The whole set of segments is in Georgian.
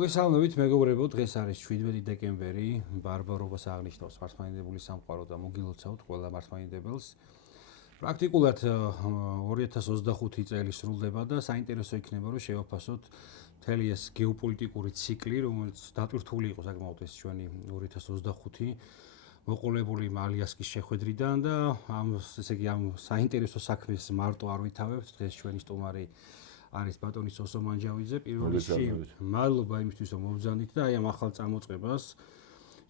მოგესალმებით მეგობრებო, დღეს არის 17 დეკემბერი, ბარბარობას აღნიშნავს მართლმადიდებელი სამყარო და მოგილოცავთ ყველა მართლმადიდებელს. პრაქტიკულად 2025 წელი სრულდება და საინტერესო იქნება რომ შევაფასოთ მთელი ეს გეოპოლიტიკური ციკლი, რომელიც დატვირთული იყო საკმაოდ ეს ჩვენი 2025 მოყოლებული ალიასკის შეხვედრიდან და ესე იგი ამ საინტერესო საქმეს მარტო არ ვითავებთ. დღეს ჩვენი სტუმარი არის ბატონი სოსო მანჯავიძე. პირველ რიგში მადლობა იმისთვის რომ მობრძანით და აი ამ ახალ წამოწყებას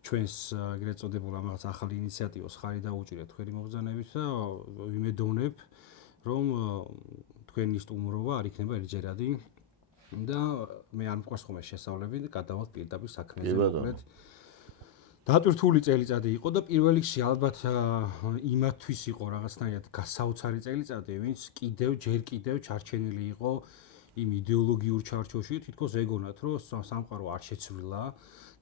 ჩვენს ეგრეთ წოდებულ ამას ახალ ინიციატივას ხარი დაუჭირეთ თქვენი მობრძანებით და ვიმედოვნებ რომ თქვენი სტუმრობა არ იქნება ელჯერადი და მე არ მყავს ხოლმე შესავლები და გადავალთ პირდაპირ საქმეზე. მოკლედ დატვირთული წელიწადი იყო და პირველ რიგში ალბათ იმათთვის იყო რაღაცნაირად გასაოცარი წელიწადი, ვინც ჯერ კიდევ ჩარჩენილი იყო იმ იდეოლოგიურ ჩარჩოში, თითქოს ეგონათ, რომ სამყარო არ შეცვლილა.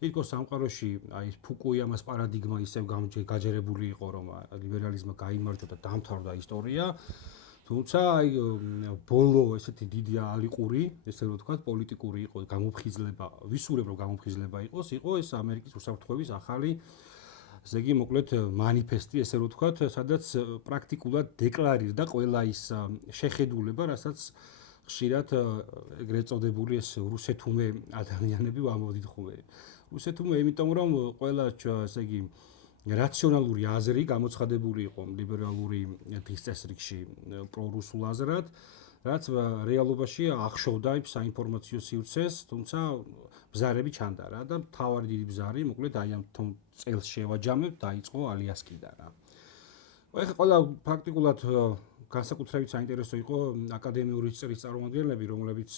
თითქოს სამყაროში აი ფუკუიამას პარადიგმა ისევ გაჯერებული იყო, რომ ლიბერალიზმმა გაიმარჯვა და დამთავრდა ისტორია. თუმცა აი ბოლო ესეთი დიდი ალიყური, ესე რომ ვთქვათ, პოლიტიკური იყო გამოფხიზლება, ვისურვებ რომ გამოფხიზლება იყო ეს ამერიკის უსაფრთხოების ახალი, ესე იგი მოკლედ მანიფესტი, ესე რომ ვთქვათ, სადაც პრაქტიკულად დეკლარირდა ყველა ის შეხედულება, რასაც ხშირად ეგრეთ წოდებული ეს რუსეთუმე ადამიანები ვამბობდით ხოლმე. რუსეთუმე იმიტომ რომ ყველა ესე იგი რაციონალური აზრი გამოცხადებული იყო ლიბერალური დღესწესრიგში პრორუსულ აზრად, რაც რეალობაში ახშოვდა იმ საინფორმაციო სივრცეს, თუმცა ბზარები ჩანდა რა და თავარი დიდი ბზარი, მოკლედ აი ამ წელს შევაჯამებ, დაიწყო ალიასკიდან რა. ეხლა ყველა ფაქტიკულად განსაკუთრებით საინტერესო იყო აკადემიური წრის წარმომადგენლები, რომლებიც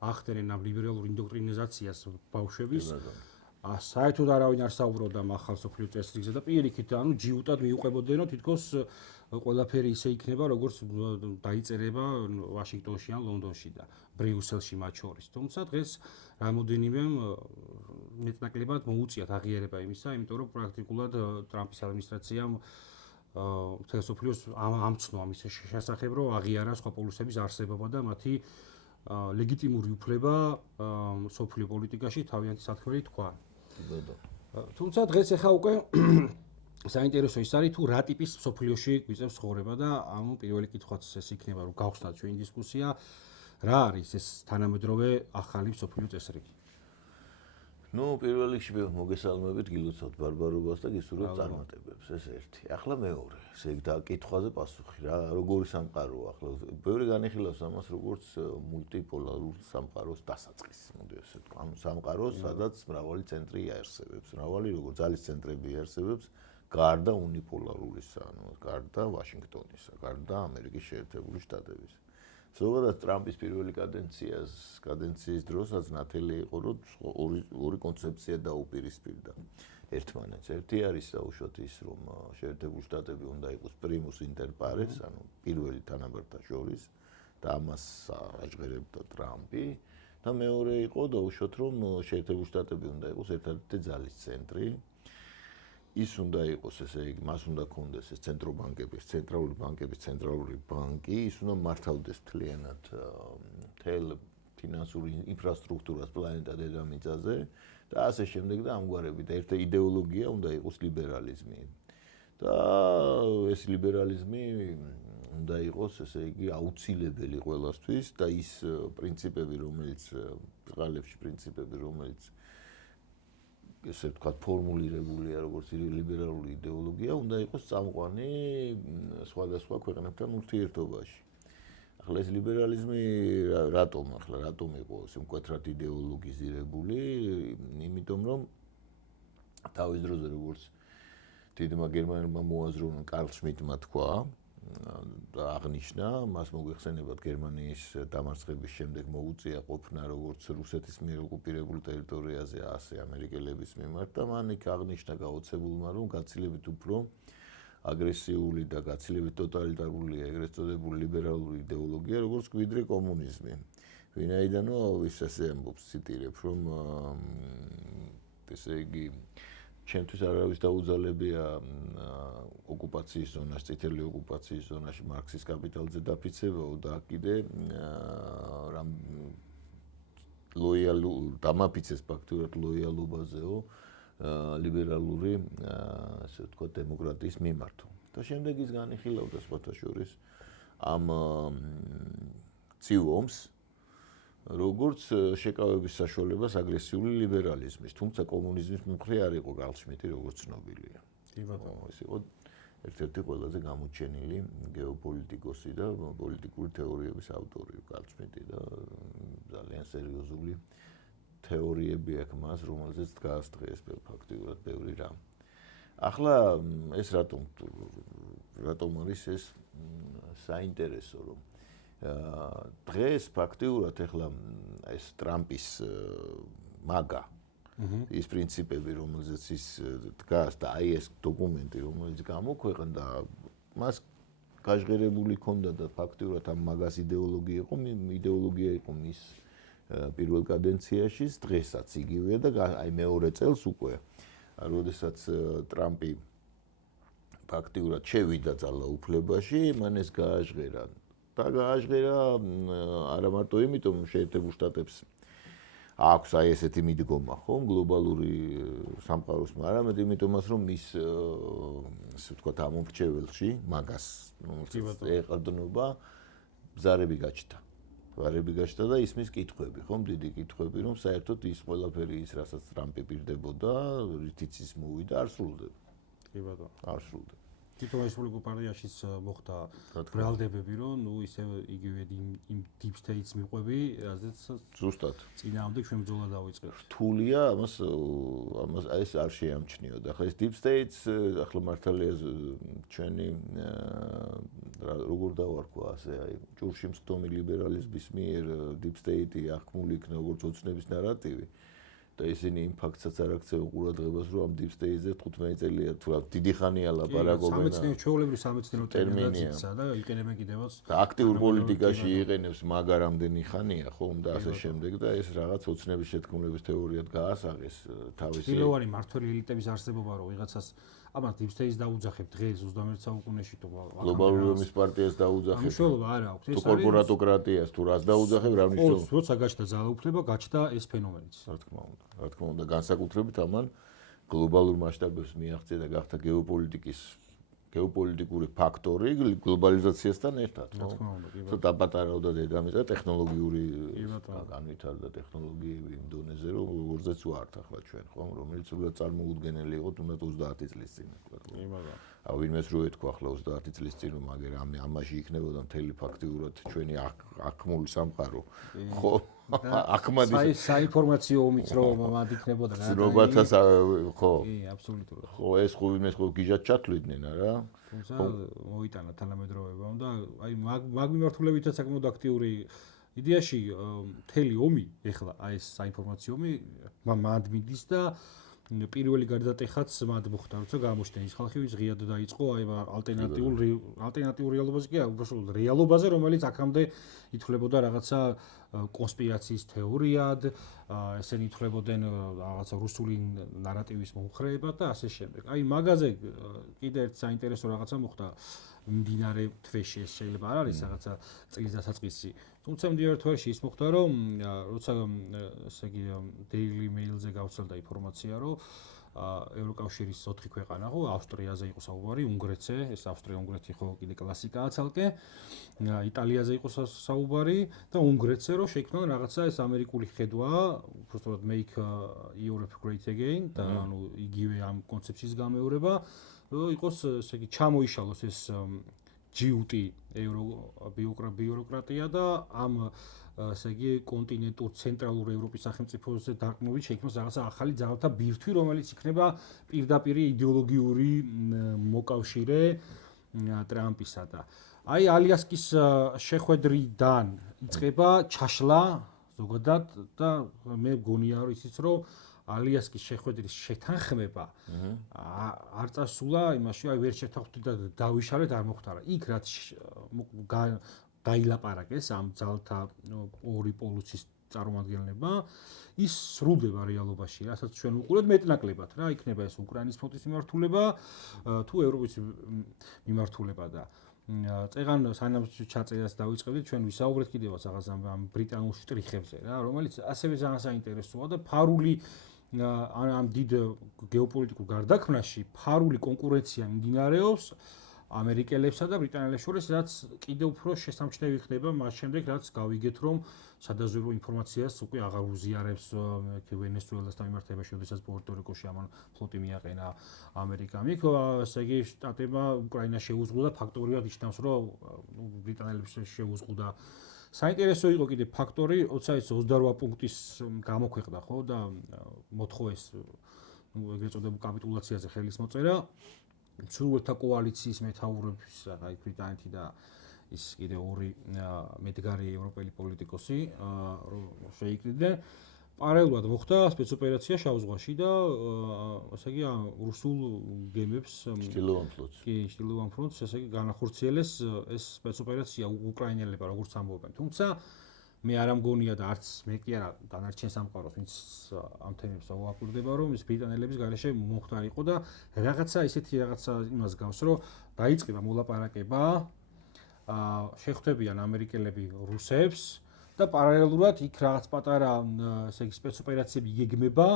ახდენენ ამ ლიბერალურ ინდოქტრინიზაციას ბავშვების. საერთოდ არავინ არ საუბრობდა ახალ სოფლიო წესრიგზე და პირიქით, ანუ ჯიუტად მიუყვებოდნენ, რომ თითქოს ყველაფერი ისე იქნება, როგორც დაიწერება ვაშინგტონში ან ლონდონში და ბრიუსელში მათ შორის. თუმცა დღეს რამოდენიმე მეტნაკლებად მოუწიათ აღიარება იმისა, იმიტომ რომ პრაქტიკულად ტრამპის ადმინისტრაციამ მთელ სოფლიოს ამცნო ამის შესახებ, რომ აღიარა სხვა პოლუსების არსებობა და მათი ლეგიტიმური უფლება სოფლიო პოლიტიკაში თავიანთი სათქმელი თქვა. თუმცა დღეს ახლა უკვე საინტერესო ის არის თუ რა ტიპის სოფლიოში გვიწევს ცხოვრება და ამ პირველი კითხვაც ეს იქნება რომ გავხსნათ ჩვენი დისკუსია რა არის ეს თანამედროვე ახალი სოფლიო წესრიგი. პირველ რიგში მოგესალმებით, გილოცავთ ბარბარობას და გისურვებთ წარმატებებს, ეს ერთი. ახლა მეორე, ესე იგი კითხვაზე პასუხი რა, როგორი სამყაროა ახლა. ბევრი განიხილავს ამას როგორც მულტიპოლარულ სამყაროს დასაწყისს, მოდი ესე ვთქვა. ანუ სამყაროს, სადაც მრავალი ცენტრი იარსებებს, მრავალი როგორც ძალის ცენტრები იარსებებს, გარდა უნიპოლარულისა, ანუ გარდა ვაშინგტონისა, გარდა ამერიკის შეერთებული შტატების. ზოგადად ტრამპის პირველი კადენციის დროსაც ნათელი იყო, რომ ორი კონცეფცია დაუპირისპირდა ერთმანეთს. ერთი არის დაუშვათ ის, რომ შეერთებული შტატები უნდა იყოს primus inter pares, ანუ პირველი თანაბართა შორის და ამას აჟღერებდა ტრამპი. და მეორე იყო დაუშვათ, რომ შეერთებული შტატები უნდა იყოს ერთადერთი ძალის ცენტრი. ის უნდა იყოს, ესე იგი, მას უნდა ქონდეს ეს ცენტრალური ბანკების ცენტრალური ბანკი, ის უნდა მართავდეს მთლიანად მთელ ფინანსური ინფრასტრუქტურას პლანეტა დედამიწაზე და ასე შემდეგ და ამგვარები და ერთი იდეოლოგია უნდა იყოს ლიბერალიზმი. და ეს ლიბერალიზმი უნდა იყოს, ესე იგი, აუცილებელი ყველასთვის და ის პრინციპები, რომელიც ესე ვთქვათ, ფორმულირებულია როგორც ლიბერალური იდეოლოგია, უნდა იყოს წამყვანი სხვადასხვა ქვეყნებთან ურთიერთობაში. ახლა ეს ლიბერალიზმი რატომ იყო ესე მკვეთრად იდეოლოგიზირებული? იმიტომ რომ თავის დროზე როგორც დიდმა გერმანელმა მოაზროვნე კარლ შმიდტმა თქვა და აღნიშნა, მას მოგვიხსენებათ გერმანიის დამარცხების შემდეგ მოუწია ყოფნა როგორც რუსეთის მიერ ოკუპირებულ ტერიტორიაზე, ასე ამერიკელების მიმართ და მან იქ აღნიშნა გაოცებულმა, რომ გაცილებით უფრო აგრესიული და გაცილებით ტოტალიტარულია ეგრეთ წოდებული ლიბერალური იდეოლოგია, როგორც მკვიდრი კომუნიზმი. ვინაიდანო ის ასე ამბობს, ციტირებ, რომ ესე იგი ჩემთვის არავის დაუძალებია ოკუპაციის ზონაში, წითელი ოკუპაციის ზონაში მარქსის კაპიტალზე დაფიცებაო და კიდე დამაფიცეს ფაქტურად ლოიალობაზეო ლიბერალური ასე ვთქვათ დემოკრატიის მიმართ. და შემდეგ ის განიხილავდა სხვათა შორის ამ ცივ ომს როგორც შეკავების საშუალებას აგრესიული ლიბერალიზმის, თუმცა კომუნიზმის მიმხრე არ იყო გალშმიტი როგორც ცნობილია. კი ბატონო, ეს იყო ერთ-ერთი ყველაზე გამოჩენილი გეოპოლიტიკოსი და პოლიტიკური თეორიების ავტორი გალშმიტი და ძალიან სერიოზული თეორიები აქვს მას, რომელზეც დგას დღეს ფაქტიურად ბევრი რამ. ახლა ეს რატომ არის ეს საინტერესო რომ დღეს ფაქტიურად ახლა ეს ტრამპის მაგა ის პრინციპები რომელზეც ის დგას და აი ეს დოკუმენტი რომელიც გამოქვეყნდა მას გაჟღერებული ჰქონდა და ფაქტიურად ამ მაგას იდეოლოგია იყო მის პირველ კადენციაში დღესაც იგივეა და აი მეორე წელს უკვე როდესაც ტრამპი ფაქტიურად შევიდა ძალაუფლებაში მან ეს გააჟღერა და გააჟღერა არა მარტო იმიტომ შეერთებულ შტატებს აქვს აი ესეთი მიდგომა ხომ გლობალური სამყაროს არამედ იმიტომაც რომ მის ასე ვთქვათ ამომრჩეველში მაგას ეყრდნობა ზარები გაჩნდა და ისმის კითხვები ხომ დიდი კითხვები რომ საერთოდ ის ყველაფერი ის რასაც ტრამპი პირდებოდა რითიც ის მოვიდა არ სრულდება კი ბატონო არ სრულდება თვითონ რესპუბლიკურ პარტიაშიც მოხდა ბრალდებები, რომ ისე იგივე იმ deep state-ს მიყვები, რაზეც ზუსტად წინააღმდეგ ჩვენ ბრძოლა დავიწყეთ. რთულია ამას ეს არ შეამჩნიოდა. ახლა ეს deep state-ს ახლა მართალია ჩვენი როგორ დავარქვა ასე აი ჭურში მსხდომი ლიბერალიზმის მიერ deep state-ი აღქმული იქნა როგორც ოცნების ნარატივი. და ისინი იმ ფაქტსაც არ აქცევენ ყურადღებას, რომ ამ deep state-ზე 15 წელია თუ რა დიდი ხანია ლაპარაკობენ. სამეცნიერო ჩვეულებრივი სამეცნიერო ტერმინებია და იყენებენ კიდევაც. აქტიურ პოლიტიკაში იყენებს მაგა რამდენი ხანია, ხომ და ასე შემდეგ და ეს რაღაც ოცნების შეთქმულების თეორიად გაასაღეს თავისი. ფილოვანი მართველი ელიტების არსებობა რომ ვიღაცას აბა deep state-ს დაუძახებ დღეს 21 საუკუნეში თუ გლობალური ომის პარტიას დაუძახებ. მნიშვნელობა არ აქვს. თუ კორპორატოკრატიას თუ რას დაუძახებ, რა მნიშვნელობა? როცა გაჩნდა ძალაუფლება, გაჩნდა ეს ფენომენიც. რა თქმა უნდა, განსაკუთრებით ამან გლობალურ მასშტაბებს მიაღწია და გახდა გეოპოლიტიკური ფაქტორი გლობალიზაციასთან ერთად, ხო? რა თქმა უნდა, კი ბატონო. დაპატარავდა დედამიწა ტექნოლოგიური განვითარდა ტექნოლოგიები იმ დონეზე, რომ როგორზეც ვართ ახლა ჩვენ, ხო? რომელიც უბრალოდ წარმოუდგენელი იყო თუნდაც 30 წლის წინ, ხო? კი ბატონო. ვინმეს რო ეთქვა ახლა 30 წლის წინ რომ ამაში იქნებოდა მთელი ფაქტიურად ჩვენი აღქმული სამყარო, ხო? აქმადის საინფორმაციო ომიც რომ მათ იქნებოდა ზრობათა ხო კი აბსოლუტურად ხო ეს ხუვიმეს ხო გიჟად ჩათვლიდნენ არა თუმცა მოიტანა თანამედროვეობამ და აი მაგ მიმართულებითაც საკმაოდ აქტიური იდეაში მთელი ომი ეხლა აი ეს საინფორმაციო ომი მანდ მიდის და პირველი გარდატეხაც მათ მოხდა როცა გამოჩნდა ის ხალხი ვის ღიად დაიწყო აი ალტერნატიულ რეალობაზე კი უბრალოდ რეალობაზე რომელიც აქამდე ითვლებოდა რაღაცა კონსპირაციის თეორიად ესენი ითვლებოდნენ რაღაცა რუსული ნარატივის მომხრეებად და ასე შემდეგ აი მაგაზე კიდე ერთ საინტერესო რაღაცა მოხდა მდინარე თვეში ეს შეიძლება არ არის რაღაცა წლის დასაწყისი თუმცა მდინარე თვეში ის მოხდა რომ როცა ესე იგი Daily Mail-ზე გავრცელდა ინფორმაცია რომ ევროკავშირის 4 ქვეყანა ხო ავსტრიაზე იყო საუბარი უნგრეთზე ეს ავსტრია-უნგრეთი ხო კიდე კლასიკაა ცალკე იტალიაზე იყო საუბარი და უნგრეთზე რომ შექმნან რაღაცა ეს ამერიკული ხედვა უბრალოდ make Europe great again და ანუ იგივე ამ კონცეფციის გამეორება რომ იყოს ესე იგი ჩამოიშალოს ეს ჯიუტი ბიუროკრატია და ამ ესე იგი კონტინენტურ ცენტრალურ ევროპის სახელმწიფოზე დაკმობით შეიქმნას რაღაცა ახალი ძალათა ბირთვი რომელიც იქნება პირდაპირ იდეოლოგიური მოკავშირე ტრამპისა და აი ალიასკის შეხვედრიდან იწყება ჩაშლა ზოგადად და მე მგონია რომ ისიც რომ ალიასკის შეხვედრის შეთანხმება არ წასულა იმაში აი ვერ შეთანხმდით და დავიშალეთ არ მოხდარა იქ რაც დაილაპარაკეს ამ ძალთა ორი პოლუსის წარმომადგენლებმა ის სრულდება რეალობაში რასაც ჩვენ უყურებთ მეტნაკლებად რა იქნება ეს უკრაინის ფრონტის მიმართულება თუ ევროპის მიმართულება და წეგან სანამ ჩაწერას დავიწყებდით, ჩვენ ვისაუბრეთ კიდევაც რაღაც ამ ბრიტანულ შტრიხებზე რა, რომელიც ასევე ძალიან საინტერესოა და ფარული ამ დიდ გეოპოლიტიკურ გარდაქმნაში ფარული კონკურენცია მიმდინარეობს ამერიკელებსა და ბრიტანელებს შორის, რაც კიდევ უფრო შესამჩნევი ხდება მას შემდეგ, რაც გავიგეთ, რომ სადაზვერვო ინფორმაციას უკვე აღარ უზიარებს ვენესუელასთან მიმართებაში, როდესაც პუერტო-რიკოში ამან ფლოტი მიაყენა ამერიკამ. იქ ესე იგი შტატებმა უკრაინას შეუზღუდა, ფაქტობრივად ნიშნავს, რომ ბრიტანელებს შეუზღუდა. საინტერესო იყო კიდე ფაქტორი, 28 პუნქტის გამოქვეყნდა, ხო და მოთხოვეს ეგრეთ წოდებულ კაპიტულაციაზე ხელის მოწერა. მსურველთა კოალიციის მეთაურების, აი ბრიტანეთი და ის კიდე ორი მედგარი ევროპელი პოლიტიკოსი შეიკრიბნენ. პარალელურად მოხდა სპეცოპერაცია შავ ზღვაში და ასე იგი რუსულ გემებს ჩრდილოვან ფლოტს. კი, ჩრდილოვან ფლოტს ესე იგი განახორციელეს ეს სპეცოპერაცია უკრაინელებმა როგორც ამბობენ. თუმცა მე არ ამგონია და არც მე კი არა დანარჩენ სამყაროს, ვინც ამ თემებს აუაკვირდება, რომ ეს ბრიტანელების გარეშე მომხდარიყო და რაღაცა ისეთი რაღაცა იმას გავს, რომ დაიწყება მოლაპარაკება, შეხვდებიან ამერიკელები რუსებს და პარალელურად იქ რაღაც პატარა ესე იგი სპეცოპერაციები იგეგმება,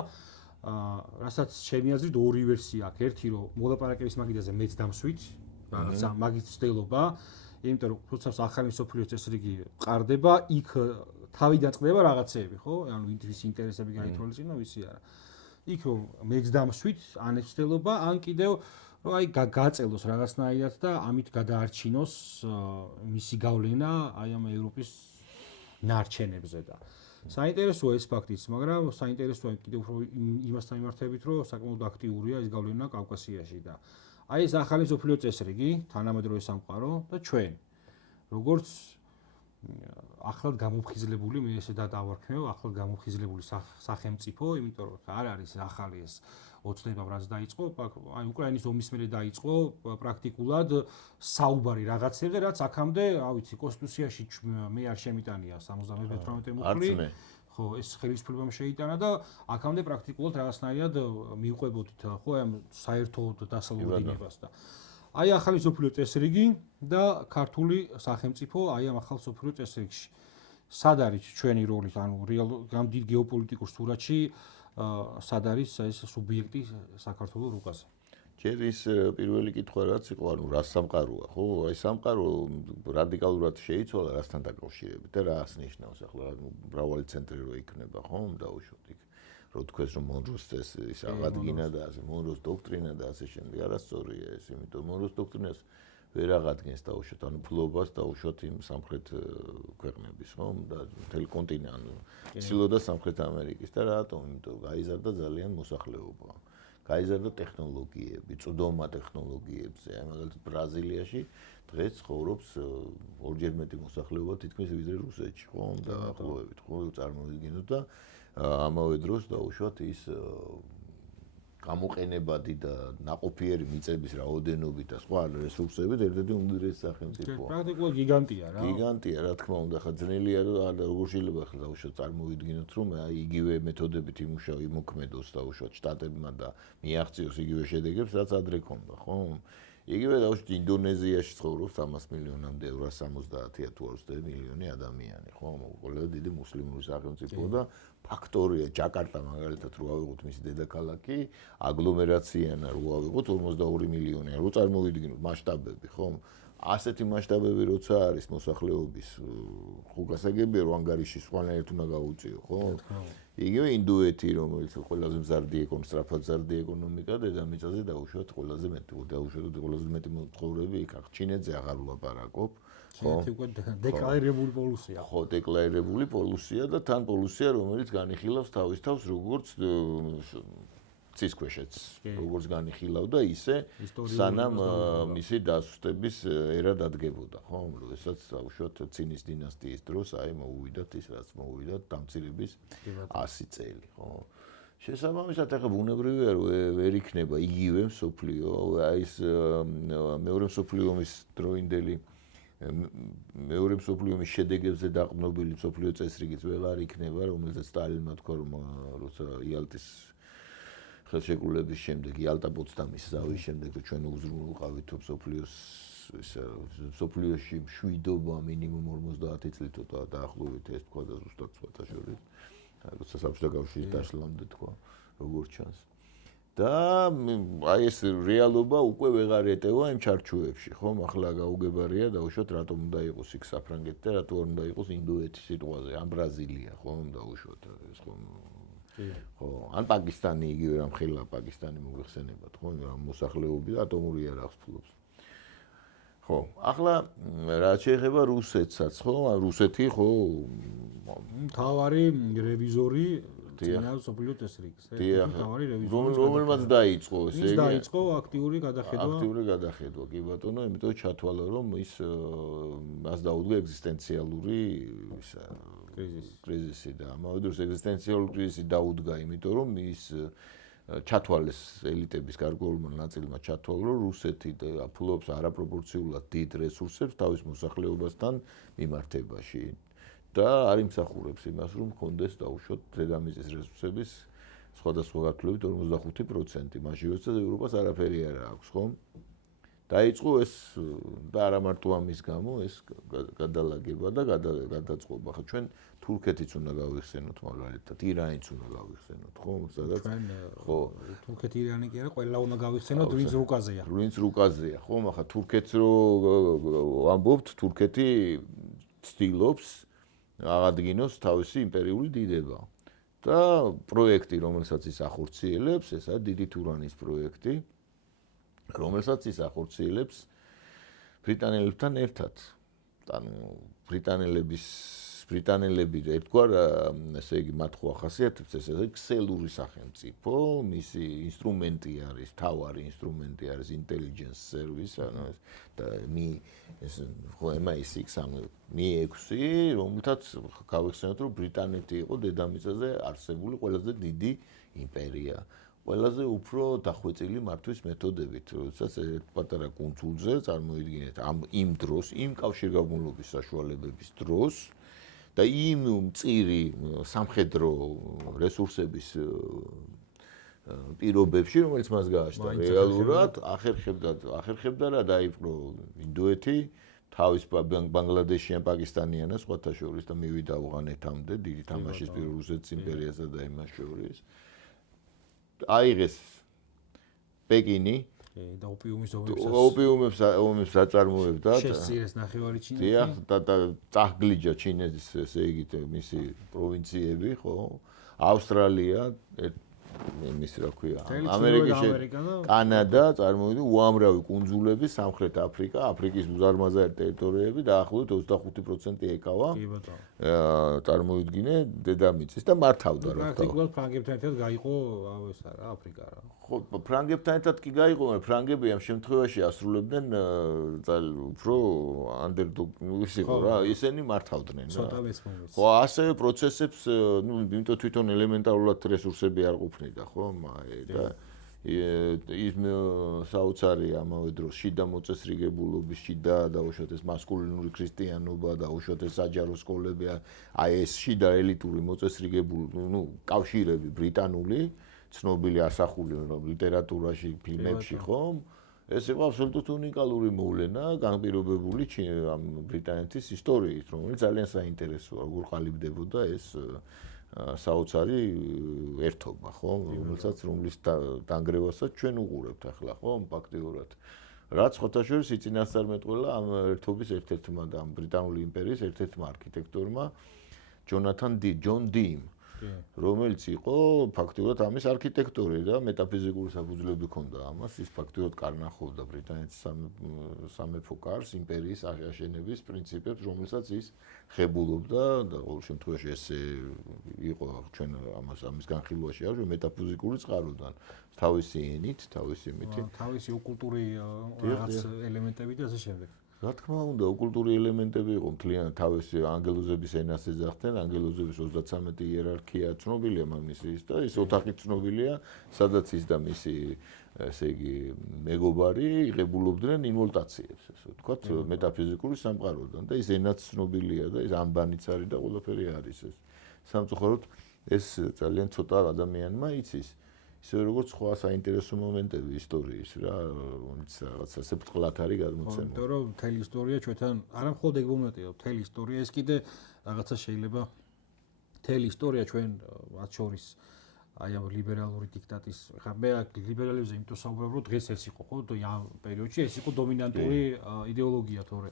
რასაც ჩემი აზრით ორი ვერსია აქვს. ერთი რომ მოლაპარაკების მაგიდაზე მეც დამსვით, რაღაცა მაგით ცდელობა, იმიტომ რომ თუცა ახალი სოფლიოს წესრიგი ყარდება, იქ თავიდან წყდება რაღაცეები, ხო? ანუ ვის ინტერესები გაითვალისწინო, ვისი არა. იქ რომ მეც დამსვით, ან ეს ცდელობა, ან კიდევ რომ აი გაწელოს რაღაცნაირად და ამით გადაარჩინოს მისი გავლენა აი ამ ევროპის ნარჩენებზე და საინტერესოა ეს ფაქტიც, მაგრამ საინტერესოა კიდევ უფრო იმასთან მიმართებით, რომ საკმაოდ აქტიურია ეს გავლენა კავკასიაში და აი ეს ახალი სოფლიო წესრიგი, თანამედროვე სამყარო და ჩვენ როგორც ახლად გამოფხიზლებული, მე ესე დავარქმევ, ახლად გამოფხიზლებული სახელმწიფო, იმიტომ რომ არ არის ახალი ეს ოცნება რაც დაიწყო, აი უკრაინის ომის მერე დაიწყო პრაქტიკულად საუბარი რაღაცებზე, რაც აქამდე, ავიცი, კონსტიტუციაში მე არ შემიტანია 78-18 მუხლი. ხო, ეს ხელისუფლებამ შეიტანა და აქამდე პრაქტიკულად რაღაცნაირად მიუყვებოდით, ხო, ამ საერთო დასალოდინებას და აი ახალი სოფლიო წესრიგი და ქართული სახელმწიფო აი ამ ახალ სოფლიო წესრიგში. სად არის ჩვენი როლი, ანუ რეალურად ამ დიდ გეოპოლიტიკურ სურათში სად არის ეს სუბიექტი საქართველოს რუკაზე? ჯერ ის პირველი კითხვა რაც იყო, ანუ რა სამყაროა, ხო? აი სამყარო რადიკალურად შეიცვალა რასთან დაკავშირებით და რა ასნიშნავს ახლა მრავალი ცენტრი რო იქნება, ხო? დაუშვოთ იქ. რო თქვეს რომ მონროს წესი ის აღადგინა და ასე მონროს დოქტრინა და ასე შემდეგ. არასწორია ეს, იმიტომ მონროს დოქტრინას ვერ აღადგენს დაუშვოთ, ანუ ფლობას დაუშვოთ იმ სამხრეთ ქვეყნების, ხო? და მთელი კონტინენტი, ცილოდა სამხრეთ ამერიკის და რატომ? იმიტომ გაიზარდა ძალიან მოსახლეობა. გაიზარდა ტექნოლოგიები, წვდომა ტექნოლოგიებზე. აი მაგალითად ბრაზილიაში დღეს ცხოვრობს ორჯერ მეტი მოსახლეობა თითქმის ვიდრე რუსეთში, ხო? და ახლოვებით, ხო, წარმოვიდგინოთ და ამავე დროს დაუშვათ ის გამოყენებადი და ნაყოფიერი მიწების რაოდენობით და სხვა რესურსებით ერთ-ერთი უმდიდრესი სახელმწიფოა. პრაქტიკულად გიგანტია რა. გიგანტია, რა თქმა უნდა, ხა ძნელია და როგორ შეიძლება ხა დაუშვათ წარმოვიდგინოთ, რომ აი იგივე მეთოდებით იმოქმედოს დაუშვათ შტატებმა და მიაღწიოს იგივე შედეგებს, რაც ადრე ქონდა, ხო? იგივე დაუშვათ ინდონეზიაში ცხოვრობს 300 მილიონამდე 170 თუ 200 მილიონი ადამიანი, ხო? ყველაზე დიდი მუსლიმური სახელმწიფოა და ფაქტორია ჯაკარტა მაგალითად რო ავიღოთ მისი დედაქალაქი, აგლომერაციანა რო ავიღოთ 42 მილიონია, რო წარმოვიდგინოთ მასშტაბები, ხო? ასეთი მასშტაბები როცა არის მოსახლეობის, ხო გასაგებია რომ ანგარიში სხვანაირად უნდა გაუწიო, ხო? იგივე ინდუეთი, რომელიც ყველაზე მზარდი სწრაფად მზარდი ეკონომიკა დედამიწაზე დაუშვათ ყველაზე მეტი მცხოვრები იქ აქვს. ჩინეთზე აღარ ვლაპარაკობ. ჩინეთი უკვე დეკლარირებული პოლუსია. ხო, დეკლარირებული პოლუსია და თან პოლუსია, რომელიც განიხილავს თავის თავს როგორც ცისქვეშეც, როგორც განიხილავდა ისე სანამ მისი დასუსტების ერა დადგებოდა, ხო? როდესაც დაუშვათ ცინის დინასტიის დროს აი მოუვიდათ ის რაც მოუვიდათ დამცირების 100 წელი, ხო? შესაბამისად ახლა ბუნებრივია რომ ვერ იქნება იგივე მსოფლიო, აი ეს მეორე მსოფლიო ომის დროინდელი მეორე მსოფლიო ომის შედეგებზე დაყრდნობილი მსოფლიო წესრიგიც ველა არ იქნება, რომელზეც სტალინმა თქვა რომ როცა იალტის ხელშეკრულების შემდეგ, იალტა-პოცდამის ზავის შემდეგ, რომ ჩვენ უზრუნველყავით მსოფლიოს სოფლიოში მშვიდობა მინიმუმ 50 წლით დაახლოებით ეს თქვა და ზუსტად სხვათა შორის. როცა საბჭოთა კავშირის დაშლამდე თქვა, როგორც ჩანს. და აი ეს რეალობა უკვე ვეღარ ეტევა იმ ჩარჩოებში, ხომ? ახლა გაუგებარია დაუშვათ რატომ უნდა იყოს იქ საფრანგეთი და რატომ არ უნდა იყოს ინდოეთის სიტყვაზე, ან ბრაზილია, ხომ? დაუშვათ ეს ხომ ხო, ან პაკისტანი იგივე რამ ხელა პაკისტანი მოიხსენებათ, ხო? რამ მოსახლეობი და ატომური იარაღს ფლობს. ხო, ახლა რაც შეეხება რუსეთსაც, ხო? რუსეთი ხო მთავარი რევიზორი წინა სოფლიო ტესრიგს, მთავარი რევიზორი რომელმაც დაიწყო ესე იგი დაიწყო აქტიური გადახედვა, კი ბატონო, იმიტომ ჩათვალა რომ ის მას დაუდგა ეგზისტენციალური ისა კრიზისი და ამავე დროს ეგზისტენციალური კრიზისი დაუდგა, იმიტომ რომ ის ჩათვალეს ელიტების გარკვეულმა ნაწილმა ჩათვალა, რომ რუსეთი ფლობს არაპროპორციულად დიდ რესურსებს თავის მოსახლეობასთან მიმართებაში. და არ იმსახურებს იმას, რომ კონდეს დაუშვოთ დედამიწის რესურსების სხვადასხვა გათვლებით 45%, მაშინ როცა ევროპას არაფერი არ აქვს, ხომ? დაიწყო ეს და არა მარტო ამის გამო ეს გადალაგება და გადაწყობა. ხო, ჩვენ თურქეთიც უნდა გავიხსენოთ მაგალითად, ირანიც უნდა გავიხსენოთ, ხო? სადაც ხო, თურქეთი ირანი კი არა, ყველა უნდა გავიხსენოთ, ვინც რუკაზეა. ვინც რუკაზეა, ხო? ახლა თურქეთს რო ვამბობთ, თურქეთი ცდილობს აღადგინოს თავისი იმპერიული დიდება. და პროექტი, რომელსაც ის ახორციელებს, ესაა დიდი თურანის პროექტი, რომელსაც ის ახორციელებს ბრიტანელებთან ერთად. ანუ ბრიტანელები ერთგვარ, ესე იგი, მათ ხო ახასიათებს ესე იგი ქსელური სახელმწიფო, მისი ინსტრუმენტი არის, თავარი ინსტრუმენტი არის intelligence service, ანუ და ეს ხო MI6, ანუ Mi-6, რომელთაც გავიხსენოთ, რომ ბრიტანეთი იყო დედამიწაზე არსებული ყველაზე დიდი იმპერია. ყველაზე უფრო დახვეწილი მართვის მეთოდებით, როდესაც ერთ პატარა კუნძულზე წარმოიდგინეთ იმ დროს, იმ კავშირგაბმულობის საშუალებების დროს და იმ მწირი სამხედრო რესურსების პირობებში, რომელიც მას გააჩნდა რეალურად, ახერხებდა რა დაიპყრო ინდოეთი, თავის ბანგლადეში ან პაკისტანი ან სხვათა შორის და მივიდა ავღანეთამდე, დიდი თამაშის პირ რუსეთის იმპერიასა და იმას შორის. აიღეს პეკინი და ოპიუმებს აწარმოებდა შესწირეს ნახევარი ჩინეთი. დიახ, და წახგლიჯა ჩინეთის ესე იგი მისი პროვინციები, ხო? ავსტრალია, იმის რა ქვია, ამერიკაში, კანადა, წარმოვიდგინე, უამრავი კუნძულები, სამხრეთ აფრიკა, აფრიკის უზარმაზარი ტერიტორიები დაახლოებით 25% ეკავა. კი ბატონო. წარმოვიდგინე დედამიწის და მართავდა რა. პრაქტიკულად ფრანგებთან ერთად გაიყო ეს რა, აფრიკა რა. ხო, ფრანგებთან ერთად კი გაიყო, მაგრამ ფრანგები ამ შემთხვევაში ასრულებდნენ უფრო underdog, ის იყო რა, ისინი მართავდნენ რა. ცოტა ვესმოვეს. ხო, ასევე პროცესებს, იმიტომ თვითონ ელემენტარულად რესურსები არ ყოფნიდა, ხო, და ის საოცარი ამავე დროს შიდა მოწესრიგებულობის, შიდა დაუშვათ ეს მასკულინური ქრისტიანობა, დაუშვათ ეს საჯარო სკოლები, აი ეს შიდა ელიტური მოწესრიგებული, კავშირები ბრიტანული, ცნობილი ასახული ლიტერატურაში, ფილმებში, ხო? ეს იყო აბსოლუტურად უნიკალური მოვლენა, განპირობებული ამ ბრიტანეთის ისტორიით, რომელიც ძალიან საინტერესოა, როგორ ყალიბდებოდა ეს საოცარი ერთობა, ხო? რომლის დანგრევასაც ჩვენ უყურებთ ახლა, ხო? ფაქტიურად. რაც ხოთა შორის იწინასწარმეტყველა ამ ერთობის ერთ-ერთმა და ამ ბრიტანული იმპერიის ერთ-ერთმა არქიტექტორმა ჯონ dim, რომელიც იყო ფაქტიურად ამის არქიტექტორი და მეტაფიზიკური საფუძვლები ჰქონდა ამას, ის ფაქტიურად კარნახობდა ბრიტანეთის სამეფო კარს, იმპერიის აშენების პრინციპებს, რომელსაც ის ხებულობდა და ყოველ შემთხვევაში ესე იყო ჩვენ ამის განხილვაში არ მეტაფიზიკური წყაროდან, თავისი ენით, თავისი მითი, თავისი ოკულტური რაღაც ელემენტები და ასე შემდეგ. რა თქმა უნდა, ოკულტური ელემენტები იყო მთლიანად თავისი ანგელოზების ენას ეძახდნენ, ანგელოზების 33 იერარქია ცნობილია მამის და ის ოთახი ცნობილია, სადაც ის და მისი ესე იგი მეგობარი იღებულობდნენ ინვოლტაციებს, ასე ვთქვათ, მეტაფიზიკური სამყაროდან და ის ენაც ცნობილია და ის ამბანიც არის და ყველაფერი არის ეს. სამწუხაროდ ეს ძალიან ცოტა ადამიანმა იცის. ისე როგორც სხვა საინტერესო მომენტები ისტორიის რა, რომელიც რაღაცა სეფტყლად არის გადმოცემული. იმიტომ რომ მთელი ისტორია ჩვენთან არა მხოლოდ ეგ მომენტია, მთელი ისტორია ეს კიდე რაღაცა შეიძლება მთელი ისტორია ჩვენ მათ შორის აი ამ ლიბერალური დიქტატის ხა მე ლიბერალიზმზე იმიტომ საუბრობ რომ დღეს ეს იყო ხო ამ პერიოდში ეს იყო დომინანტური იდეოლოგია თორე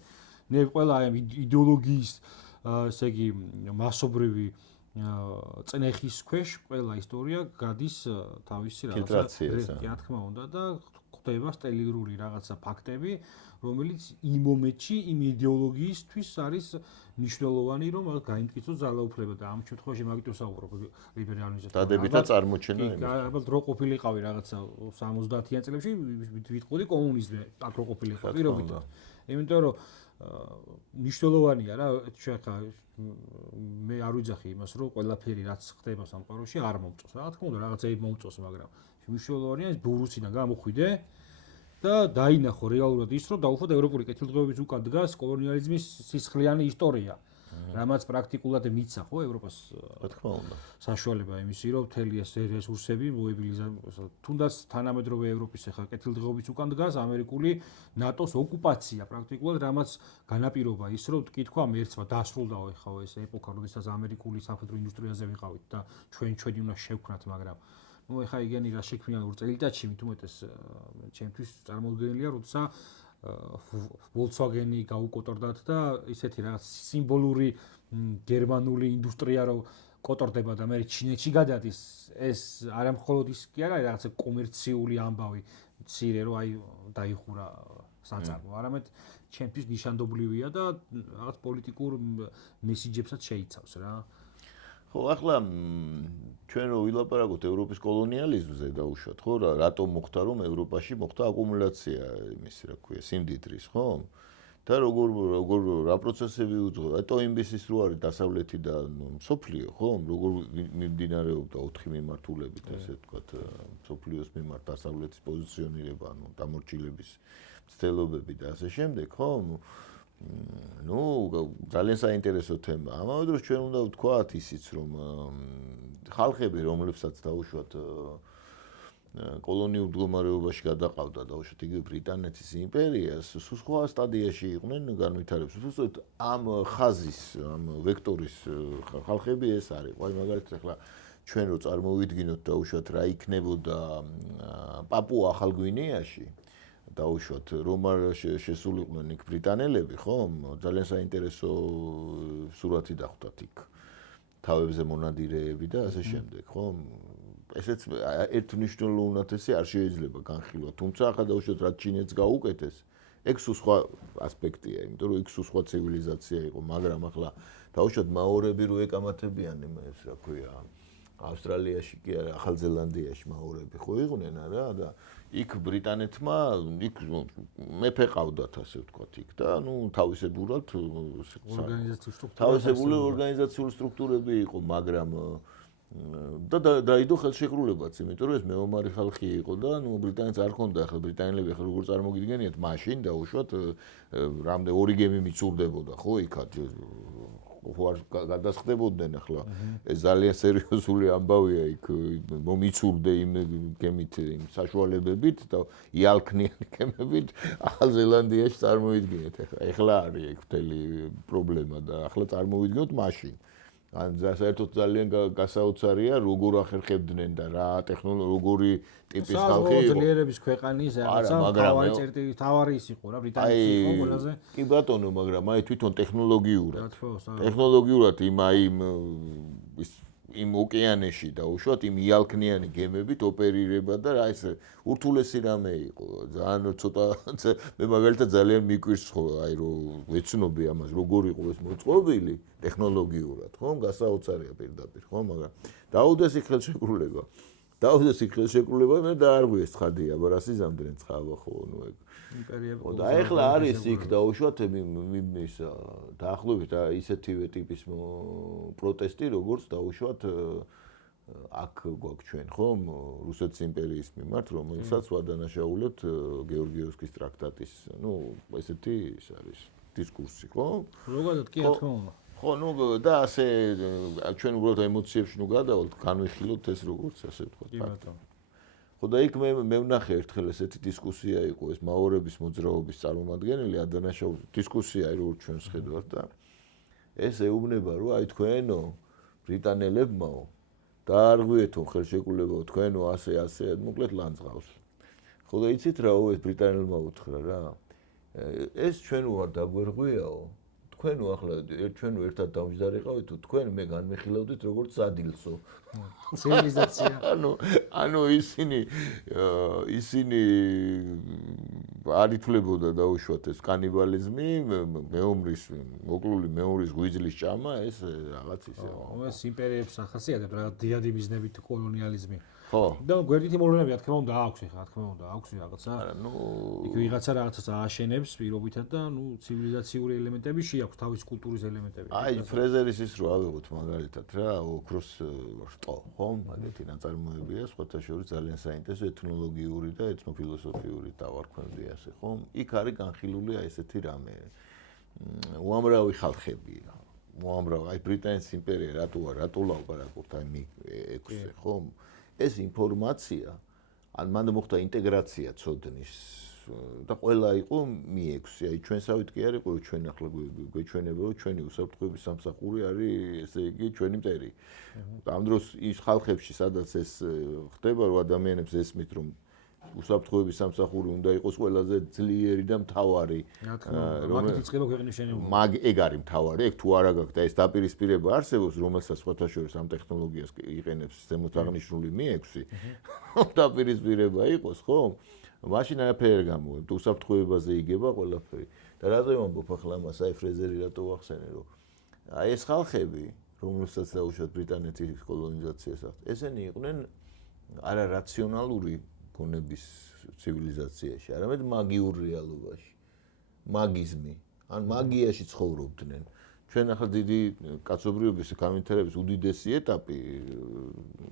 მე ყველა აი ამ იდეოლოგიის ესე იგი მასობრივი წნეხის ქვეშ ყველა ისტორია გადის თავისი ფილტრაციას რა თქმა უნდა და ხდება სტელიური რაღაცა ფაქტები რომელიც იმ მომენტში იმ იდეოლოგიისთვის არის მნიშვნელოვანი რომ გაიმტკიცოს ძალაუფლება და ამ შემთხვევაში მაგით ვსაუბრობ ლიბერალიზმზე დადებითა წარმოჩენა ალბათ რო ყოფილიყავი რაღაცა 70-იან წლებში ვიტყოდი კომუნიზმი აქ რო ყოფილიყო პირობით იმიტომ რომ მნიშვნელოვანია რა შეხა მე არ ვიძახი იმას რომ ყველაფერი რაც ხდება სამყაროში არ მომწონს რა თქმა უნდა რაღაცები მომწონს მაგრამ მნიშვნელოვანია ეს ბურუსიდან გამოხვიდე და დაინახო რეალურად ის რომ დაუშვათ ევროპული კეთილდღეობის უკან დგას კოლონიალიზმის სისხლიანი ისტორია რამაც პრაქტიკულად მიცა ხო ევროპას რა თქმა უნდა საშუალება იმისი რომ მთელი ეს რესურსები მოებილიზა თუნდაც თანამედროვე ევროპის ახლა კეთილდღეობის უკან დგას ამერიკული ნატოს ოკუპაცია პრაქტიკულად რამაც განაპირობა ის რომ თქვა მერცმა დასრულდა ახლა ეს ეპოქა როდესაც ამერიკული სამხედრო ინდუსტრიაზე ვიყავით და ჩვენი უნდა შევქნათ მაგრამ ну ეხა იგენი რა შექმნიან ორ წელიწადში მით უმეტეს ჩემთვის წარმოუდგენელია როცა Volkswagen-ი გაუკოტორდათ და ისეთი რაღაც სიმბოლური გერმანული ინდუსტრია რო კოტორდება და მე ჩინეთში გადადის ეს არა მხოლოდ ის კი არა რაღაცა კომერციული ამბავი მცირე რო აი დაიხურა საწარმო არამედ ჩემთვის ნიშანდობლივია და რაღაც პოლიტიკურ მესიჯებსაც შეიცავს რა ხო ახლა ჩვენ რო ვილაპარაკოთ ევროპის კოლონიალიზმზე დაუშვათ ხო რატომ მოხდა რომ ევროპაში მოხდა აკუმულაცია იმის რა ქვია სიმდიდრის ხო და როგორ რა პროცესები უძღვება ტოინბისის რო არის დასავლეთი და სოფლიო ხო როგორ მიმდინარეობდა 4 მიმართულებით ესე ვთქვათ სოფლიოს მიმართ დასავლეთის პოზიციონირება ანუ დამორჩილების ცდილობები და ასე შემდეგ ხო ну ძალიან საინტერესო თემა. ამავე დროს ჩვენ უნდა ვთქვათ ისიც რომ ხალხები რომლებსაც დაუშვათ კოლონიურ მდგომარეობაში გადაყავდა დაუშვათ იგივე ბრიტანეთის იმპერიას სხვა სტადიაში იყვნენ განვითარების. უბრალოდ ამ ხაზის, ამ ვექტორის ხალხები ეს არის. აი მაგალითად ახლა ჩვენ რო წარმოვიდგინოთ დაუშვათ რა იქნებოდა პაპუა ახალგვინეაში დაუშვათ რომ არ შესულიყვნენ იქ ბრიტანელები ხო ძალიან საინტერესო სურათი დახვდათ იქ თავებზე მონადირეები და ასე შემდეგ ხო ესეც ერთ მნიშვნელოვნად ესე არ შეიძლება განხილვა თუმცა ახლა დაუშვათ რაც ჩინეთს გაუკეთეს ეგ სხვა ასპექტია იმიტომ რომ იქ სხვა ცივილიზაცია იყო მაგრამ ახლა დაუშვათ მაორები რო ეკამათებიან ეს რა ქვია ავსტრალიაში კი არა ახალ ზელანდიაში მაორები ხო იყვნენ არა და იქ ბრიტანეთმა იქ მეფე ყავდათ ასე ვთქვათ იქ და ნუ თავისებურად ორგანიზაციული სტრუქტურები იყო მაგრამ და დაიდო ხელშეკრულებაც იმიტომ რომ ეს მეომარი ხალხი იყო და ნუ ბრიტანეთს არ ქონდა ახლა ბრიტანელები ახლა როგორ წარმოგიდგენიათ მაშინ დაუშვათ რამდენი ორი გემი მიწურდებოდა ხო იქად ხო არ გადასხდებოდნენ ახლა ეს ძალიან სერიოზული ამბავია იქ მომიცურდე იმ გემით იმ საშუალებებით და იალქნიანი გემებით ახალ ზელანდიაში წარმოიდგინეთ ახლა არის ეგ მთელი პრობლემა და ახლა წარმოვიდგინოთ მაშინ ან საერთოდ ძალიან გასაოცარია როგორ ახერხებდნენ და რა ტექნოლოგია როგორი ტიპის ხალხი იყო ძლიერების ქვეყანის რაღაცა თავარი ის იყო რა ბრიტანეთის იყო ყველაზე კი ბატონო მაგრამ აი თვითონ ტექნოლოგიურად იმ ოკეანეში დაუშვათ იმ იალქნიანი გემებით ოპერირება და რა ეს ურთულესი რამე იყო ძალიან ცოტა მე მაგალითად ძალიან მიკვირს ხო აი რომ ვეცნობი ამას როგორ იყო ეს მოწყობილი ტექნოლოგიურად ხო გასაოცარია პირდაპირ ხო მაგრამ დაუდეს იქ ხელშეკრულება მე დაარღვიეს ცხადია ბრასიზამდე ცხავა ხო ნუ ეგ იმპერია და ახლა არის იქ დაუშვათ ის დაახლოებით ისეთივე ტიპის პროტესტი როგორც დაუშვათ აქ გვაქვს ჩვენ ხო რუსეთის იმპერიის მიმართ რომელსაც ვადანაშაულებთ გეორგიევსკის ტრაქტატის ნუ ესეთი ის არის დისკურსი ხო ზოგადად კი რა თქმა უნდა ხო ნუ და ასე ჩვენ უბრალოდ ემოციებში ნუ გადავალთ განვიხილოთ ეს როგორც ასე ვთქვათ კი ბატონო ხო და იქ მე ვნახე ერთხელ ესეთი დისკუსია იყო ეს მაორების მოძრაობის წარმომადგენელი ადანაშაულის დისკუსია როგორ ჩვენს ხედავთ და ეს ეუბნება რომ აი თქვენო ბრიტანელებმაო დაარღვიეთო ხელშეკრულებაო თქვენო ასე მოკლედ ლანძღავს ხო და იცით რა ეს ბრიტანელებმა უთხრა რა ეს ჩვენ ვარ დაგვერღვიაო თქვენ ახლა ჩვენ ერთად დამჯდარიყავით თუ თქვენ მე განმეხილავდით როგორც სადილსო ცივილიზაცია ანუ ისინი არითვლებოდა დაუშვათ ეს კანიბალიზმი მეომრის მოკლული მეომრის ღვიძლის ჭამა ეს რაღაც ისეა ეს იმპერიებს ახასიათებს რა დიადი მიზნებით კოლონიალიზმი ხო და გვერდითი მოვლენები რა თქმა უნდა აქვს ეხლა რა თქმა უნდა აქვს რაღაცა ნუ იქ ვიღაცა რაღაცას ააშენებს პირობითად და ნუ ცივილიზაციური ელემენტები შეაქვს თავის კულტურის ელემენტები აი ფრეზერის ის რო ავიღოთ მაგალითად რა ოქროს რტო ხო მაგეთი ნაწარმოებია სხვათა შორის ძალიან საინტერესო ეთნოლოგიური და ეთნოფილოსოფიური დავარქვევდი ასე ხო იქ არის განხილული აი ესეთი რამე უამრავი ხალხებია უამრავი აი ბრიტანეთის იმპერია რატო ლაპარაკობთ აი ექვსზე ხო ეს ინფორმაცია ან მან მოხდა ინტეგრაცია ცოდნის და ყველა იყო მიექვსი აი ჩვენსავით კი არ იყო ჩვენ ახლა გვეჩვენება რომ ჩვენი უსაფრთხოების სამსახური არის ესე იგი ჩვენი მტერი ამ დროს ის ხალხებში სადაც ეს ხდება რომ ადამიანებს ესმით რომ უსაფრთხოების სამსახური უნდა იყოს ყველაზე ძლიერი და მთავარი მაგით იწყება ქვეყნის შენობობა მაგ ეგ არის მთავარი ეგ თუ არა გაქვს და ეს დაპირისპირება არსებობს რომელსაც სხვათა შორის ამ ტექნოლოგიას იყენებს ზემოთ აღნიშნული Mi6 დაპირისპირება იყოს ხო მაშინ არაფერი გამოვა თუ უსაფრთხოებაზე იგება ყველაფერი და რატომ ვამბობ ახლა მას აი ფრეზერი რატო ვახსენე რომ აი ეს ხალხები რომელსაც დაუშვათ ბრიტანეთის კოლონიზაციას ესენი იყვნენ არარაციონალური გონების ცივილიზაციაში, არამედ მაგიურ რეალობაში. მაგიზმი, ან მაგიაში ცხოვრობდნენ. ჩვენ ახლა დიდი კაცობრიობის განვითარების უდიდესი ეტაპი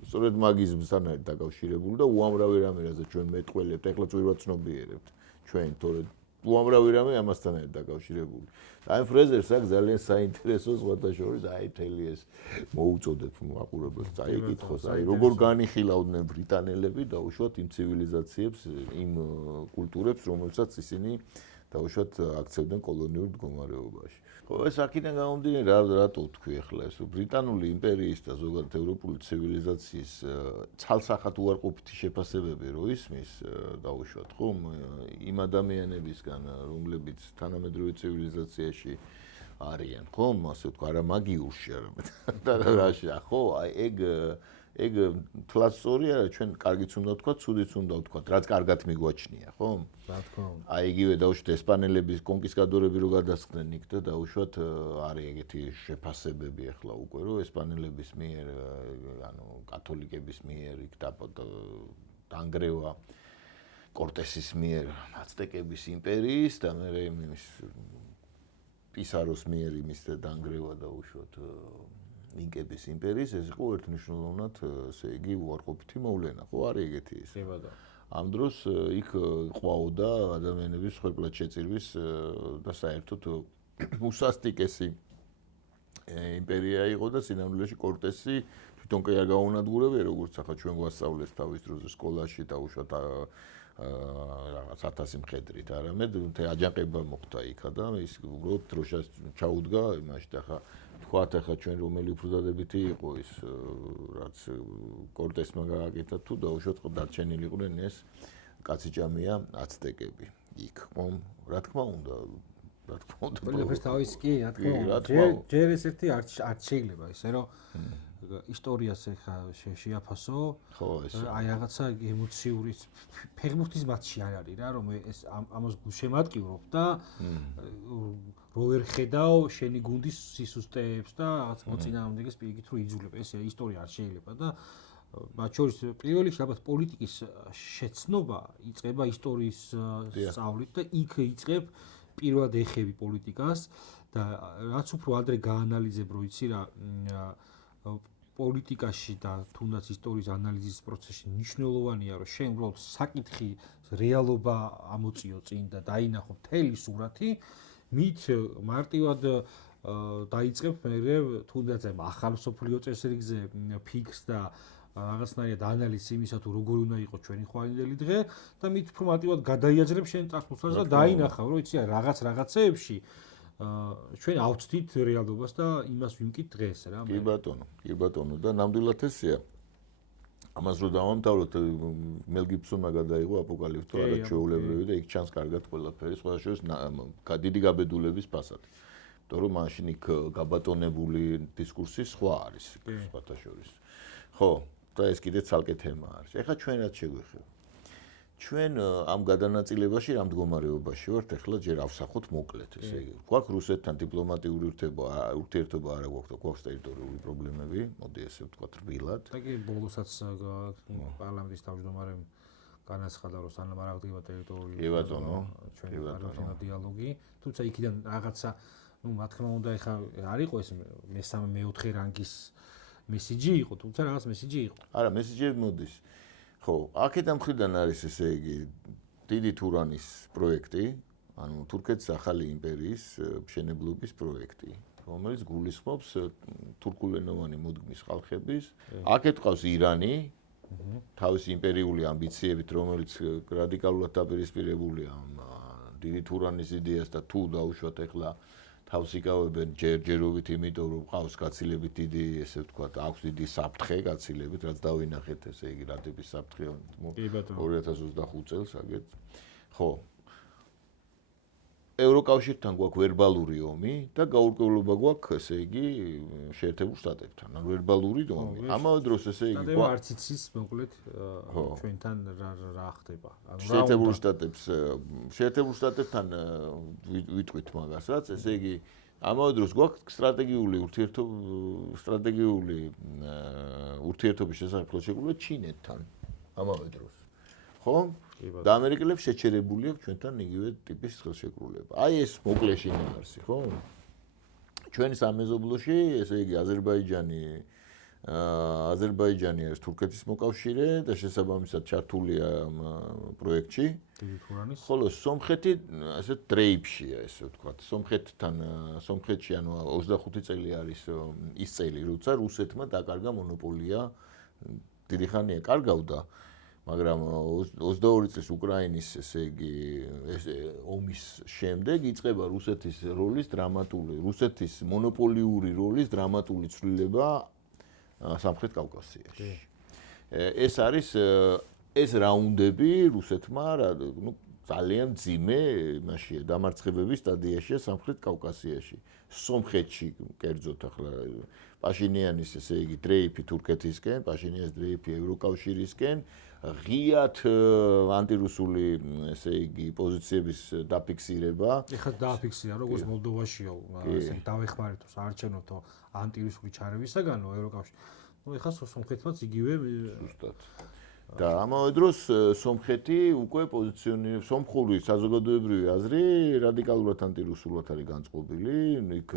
სწორედ მაგიზმთან არის დაკავშირებული და უამრავი რამე რაზე ჩვენ მეტყველებთ, ეხლა წვირვა ცნობიერებთ ჩვენ, თორე უამრავი რამე ამასთან არის დაკავშირებული. აი ფრეზერს აქ ძალიან საინტერესო სხვათა შორის აი მთელი ეს მოუწოდებ მაყურებელს წაიკითხოს აი როგორ განიხილავდნენ ბრიტანელები დაუშვათ იმ ცივილიზაციებს იმ კულტურებს რომელსაც ისინი დაუშვათ აქცევდნენ კოლონიურ მდგომარეობაში ხო ეს აქედან გამომდინარე რატო ვთქვი ახლა ეს ბრიტანული იმპერიის და ზოგადად ევროპული ცივილიზაციის ცალსახად უარყოფითი შეფასებები რო ისმის დაუშვათ ხო იმ ადამიანებისგან რომლებიც თანამედროვე ცივილიზაციაში არიან ხო ასე ვთქვა არა მაგიურში არამედ და რაში ხო აი ეგ თლაც სწორი არა ჩვენ კარგიც უნდა ვთქვა ცუდიც უნდა ვთქვა რაც კარგად მიგვაჩნია ხო რა თქმა უნდა აი იგივე დაუშვათ ესპანელების კონკისტადორები რო გადასხდნენ იქ და დაუშვათ არის ეგეთი შეფასებები ახლა უკვე რომ ესპანელების მიერ ანუ კათოლიკების მიერ იქ დაანგრევა კორტესის მიერ აცტეკების იმპერიის და მე იმის პისაროს მიერ იმის დაანგრევა დაუშვათ ინკების იმპერიის ეს იყო ერთნიშნულოვნად ესე იგი უარყოფითი მოვლენა ხო არის ეგეთი ის ამ დროს იქ ყვაოდა ადამიანების ხერხლად შეწირვის და საერთოდ უსასტიკესი იმპერია იყო და სინამდვილეში კორტესი თვითონ კი არ გაუნადგურებია როგორც ახლა ჩვენ გვასწავლეს თავის დროზე სკოლაში დაუშვათ რაღაც 1000 მხედრით არამედ აჯანყება მოხდა იქა და ის უბრალოდ დროშას ჩაუდგა იმაში და ხა თქვათ ახლა ჩვენ რომელი უფრო დადებითი იყო ის რაც კორტესმა გააკეთა თუ დაუშვათ დარჩენილი იყვნენ ეს კაციჭამია აცტეკები იქ რა თქმა უნდა ყველაფერს თავის კი რა თქმა უნდა ჯერ ეს ერთი არ შეიძლება ისე რომ ისტორიას ეხა შეაფასო ხო ეს აი რაღაცა ემოციური ფეხბურთის მატჩი არ არის რა რომ ეს ამას გულშემატკივრობ და რო ვერ ხედავ შენი გუნდის სისუსტეებს და რაღაც მოწინააღმდეგეს პირიქით რო იძულებ ეს ისტორია არ შეიძლება და მათ შორის პირველ რიგში ალბათ პოლიტიკის შეცნობა იწყება ისტორიის სწავლით და იქ იწყებ პირველად ეხები პოლიტიკას და რაც უფრო ადრე გაანალიზებ რო იცი რა პოლიტიკაში და თუნდაც ისტორიის ანალიზის პროცესში მნიშვნელოვანია რომ შენ უბრალოდ საკითხი რეალობა ამოწიო წინ და დაინახო მთელი სურათი მით მარტივად დაიწყებ მე თუნდაც ახალ სოფლიო წესრიგზე ფიქს და რაღაცნაირად ანალიზი იმისა თუ როგორი უნდა იყოს ჩვენი ხვანილი დღე და მით უფრო მარტივად გადაიაძრებ შენ წარსულსაც და დაინახავ რომ იცი რაღაცეებში ჩვენ ავწდით რეალობას და იმას ვიმკით დღეს რა კი ბატონო და ნამდვილად ესეა ამას რო დავამთავროთ მელ გიბსონმა გადაიღო აპოკალიფსო არაჩვეულებრივი და იქ ჩანს კარგად ყველაფერი სხვა შორის დიდი გაბედულების ფასადი იმიტომ რომ მაშინ იქ გაბატონებული დისკურსი სხვა არის სხვათა შორის ხო და ეს კიდე ცალკე თემა არის ეხლა ჩვენ რაც შეგვეხება ჩვენ ამ გადანაწილებაში რამ მდგომარეობაში ვართ ახლა ჯერ ავსახოთ მოკლედ ესე იგი გვაქვს რუსეთთან დიპლომატიური ურთიერთობა არა გვაქვს და გვაქვს ტერიტორიული პრობლემები მოდი ესე ვთქვათ რბილად და კი ბოლოსაც პარლამენტის თავმჯდომარემ განაცხადა რომ სანამ არ აღდგება ტერიტორიული ჩვენი პარლამენტის დიალოგი თუმცა იქიდან რაღაცა ну რა თქმა უნდა ეხლა არ იყო ეს მესამე მეოთხე რანგის მესიჯი იყო თუმცა რაღაც მესიჯი იყო არა მესიჯი მოდის ხო, აქედან მხრიდან არის ესე იგი დიდი თურანის პროექტი, ანუ თურქეთის ახალი იმპერიის მშენებლობის პროექტი, რომელიც გულისხმობს თურქულენოვანი მოდგმის ხალხების. აქეთ ყავს ირანი, თავისი იმპერიული ამბიციებით, რომელიც რადიკალურად დაპირისპირებულია დიდი თურანის იდეას და თუ დაუშვათ ახლა თავს იკავებენ ჯერჯერობით, იმიტომ რომ ყავს გაცილებით დიდი, ესე ვთქვათ, აქვს დიდი საფრთხე გაცილებით, რაც დავინახეთ, ესე იგი რადების საფრთხე 2025 წელს აგეთ. ხო. ევროკავშირთან გვაქვს ვერბალური ომი და გაურკვევლობა გვაქვს, ესე იგი, შეერთებულ შტატებთან. ანუ ვერბალური ომი. ამავე დროს ესე იგი გვაქვს არც იცის მოკლედ ჩვენთან რა ხდება. ანუ შეერთებულ შტატებთან ვიტყვით მაგას, რაც ესე იგი ამავე დროს გვაქვს სტრატეგიული ურთიერთობის შესახებ ხელშეკრულება ჩინეთთან. ამავე დროს. ხო? და ამერიკელებს შეჩერებული აქვს ჩვენთან იგივე ტიპის ხელშეკრულება. აი ეს მოკლეში ნიuansი, ხო? ჩვენი სამეზობლოში, ესე იგი აზერბაიჯანი არის თურქეთის მოკავშირე და შესაბამისად ჩართულია პროექტში. ხოლო სომხეთი ასე დრეიფშია, ესე ვთქვათ. სომხეთში ანუ 25 წელი არის ის წელი, როცა რუსეთმა დაკარგა მონოპოლია დიდი ხანია კარგავდა. მაგრამ 22 წლის უკრაინის ესე იგი ომის შემდეგ იწყება რუსეთის მონოპოლიური როლის დრამატული ცვლილება სამხრეთ კავკასიაში. ეს რაუნდები რუსეთმა ძალიან ძიმე იმაშია დამარცხებების სტადიაშია სამხრეთ კავკასიაში. სომხეთში კერძოდ ახლა პაშინიანის ესე იგი დრეიფი თურქეთისკენ, პაშინიანის დრეიფი ევროკავშირისკენ ღიად ანტირუსული ესე იგი პოზიციების დაფიქსირება. ეხლა დააფიქსირა როგორც მოლდოვაშიო, ესე დავეხმარეთ საარჩევნო ანტირუსული ჩარევისაგანო ევროკავშირში. ну ეხლა სომხეთმაც იგივე ზუსტად. და ამავე დროს სომხეთი უკვე პოზიციონირებს სომხური საზოგადოებრივი აზრი რადიკალურად ანტირუსულად არის განწყობილი. იქ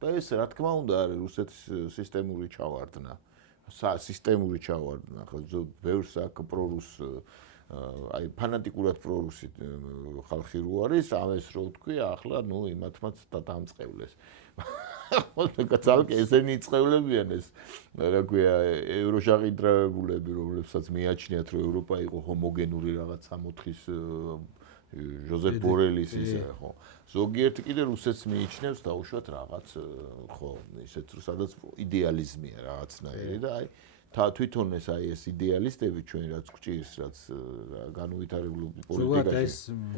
და ეს რა თქმა უნდა არის რუსეთის სისტემური ჩავარდნა. სისტემური ჩავარდნა, ხო, ბევრს აქ პრორუს აი ფანატიკურად პრორუსი ხალხი რო არის, ამას რო ვთქვი, ახლა იმათმაც დამწყევლეს. ხო, ცალკე ესენი წყევლებიან ეს, რა ქვია, ევროშაყიდრავებულები, რომლებსაც მიაჩნიათ, რომ ევროპა იყო ჰომოგენური რაღაც 64-ის ჟოზეფ ბორელის ისე, ხო. ზოგიერთი კიდე რუსეთს მიიჩნევს დაუშვათ რაღაც, ხო, ისეთ სადაც იდეალიზმია რაღაცნაირი და აი თვითონ ეს იდეალისტები ჩვენ რაც გვჭირს, რაც განუვითარებლობ პოლიტიკაში. ზოგადად ეს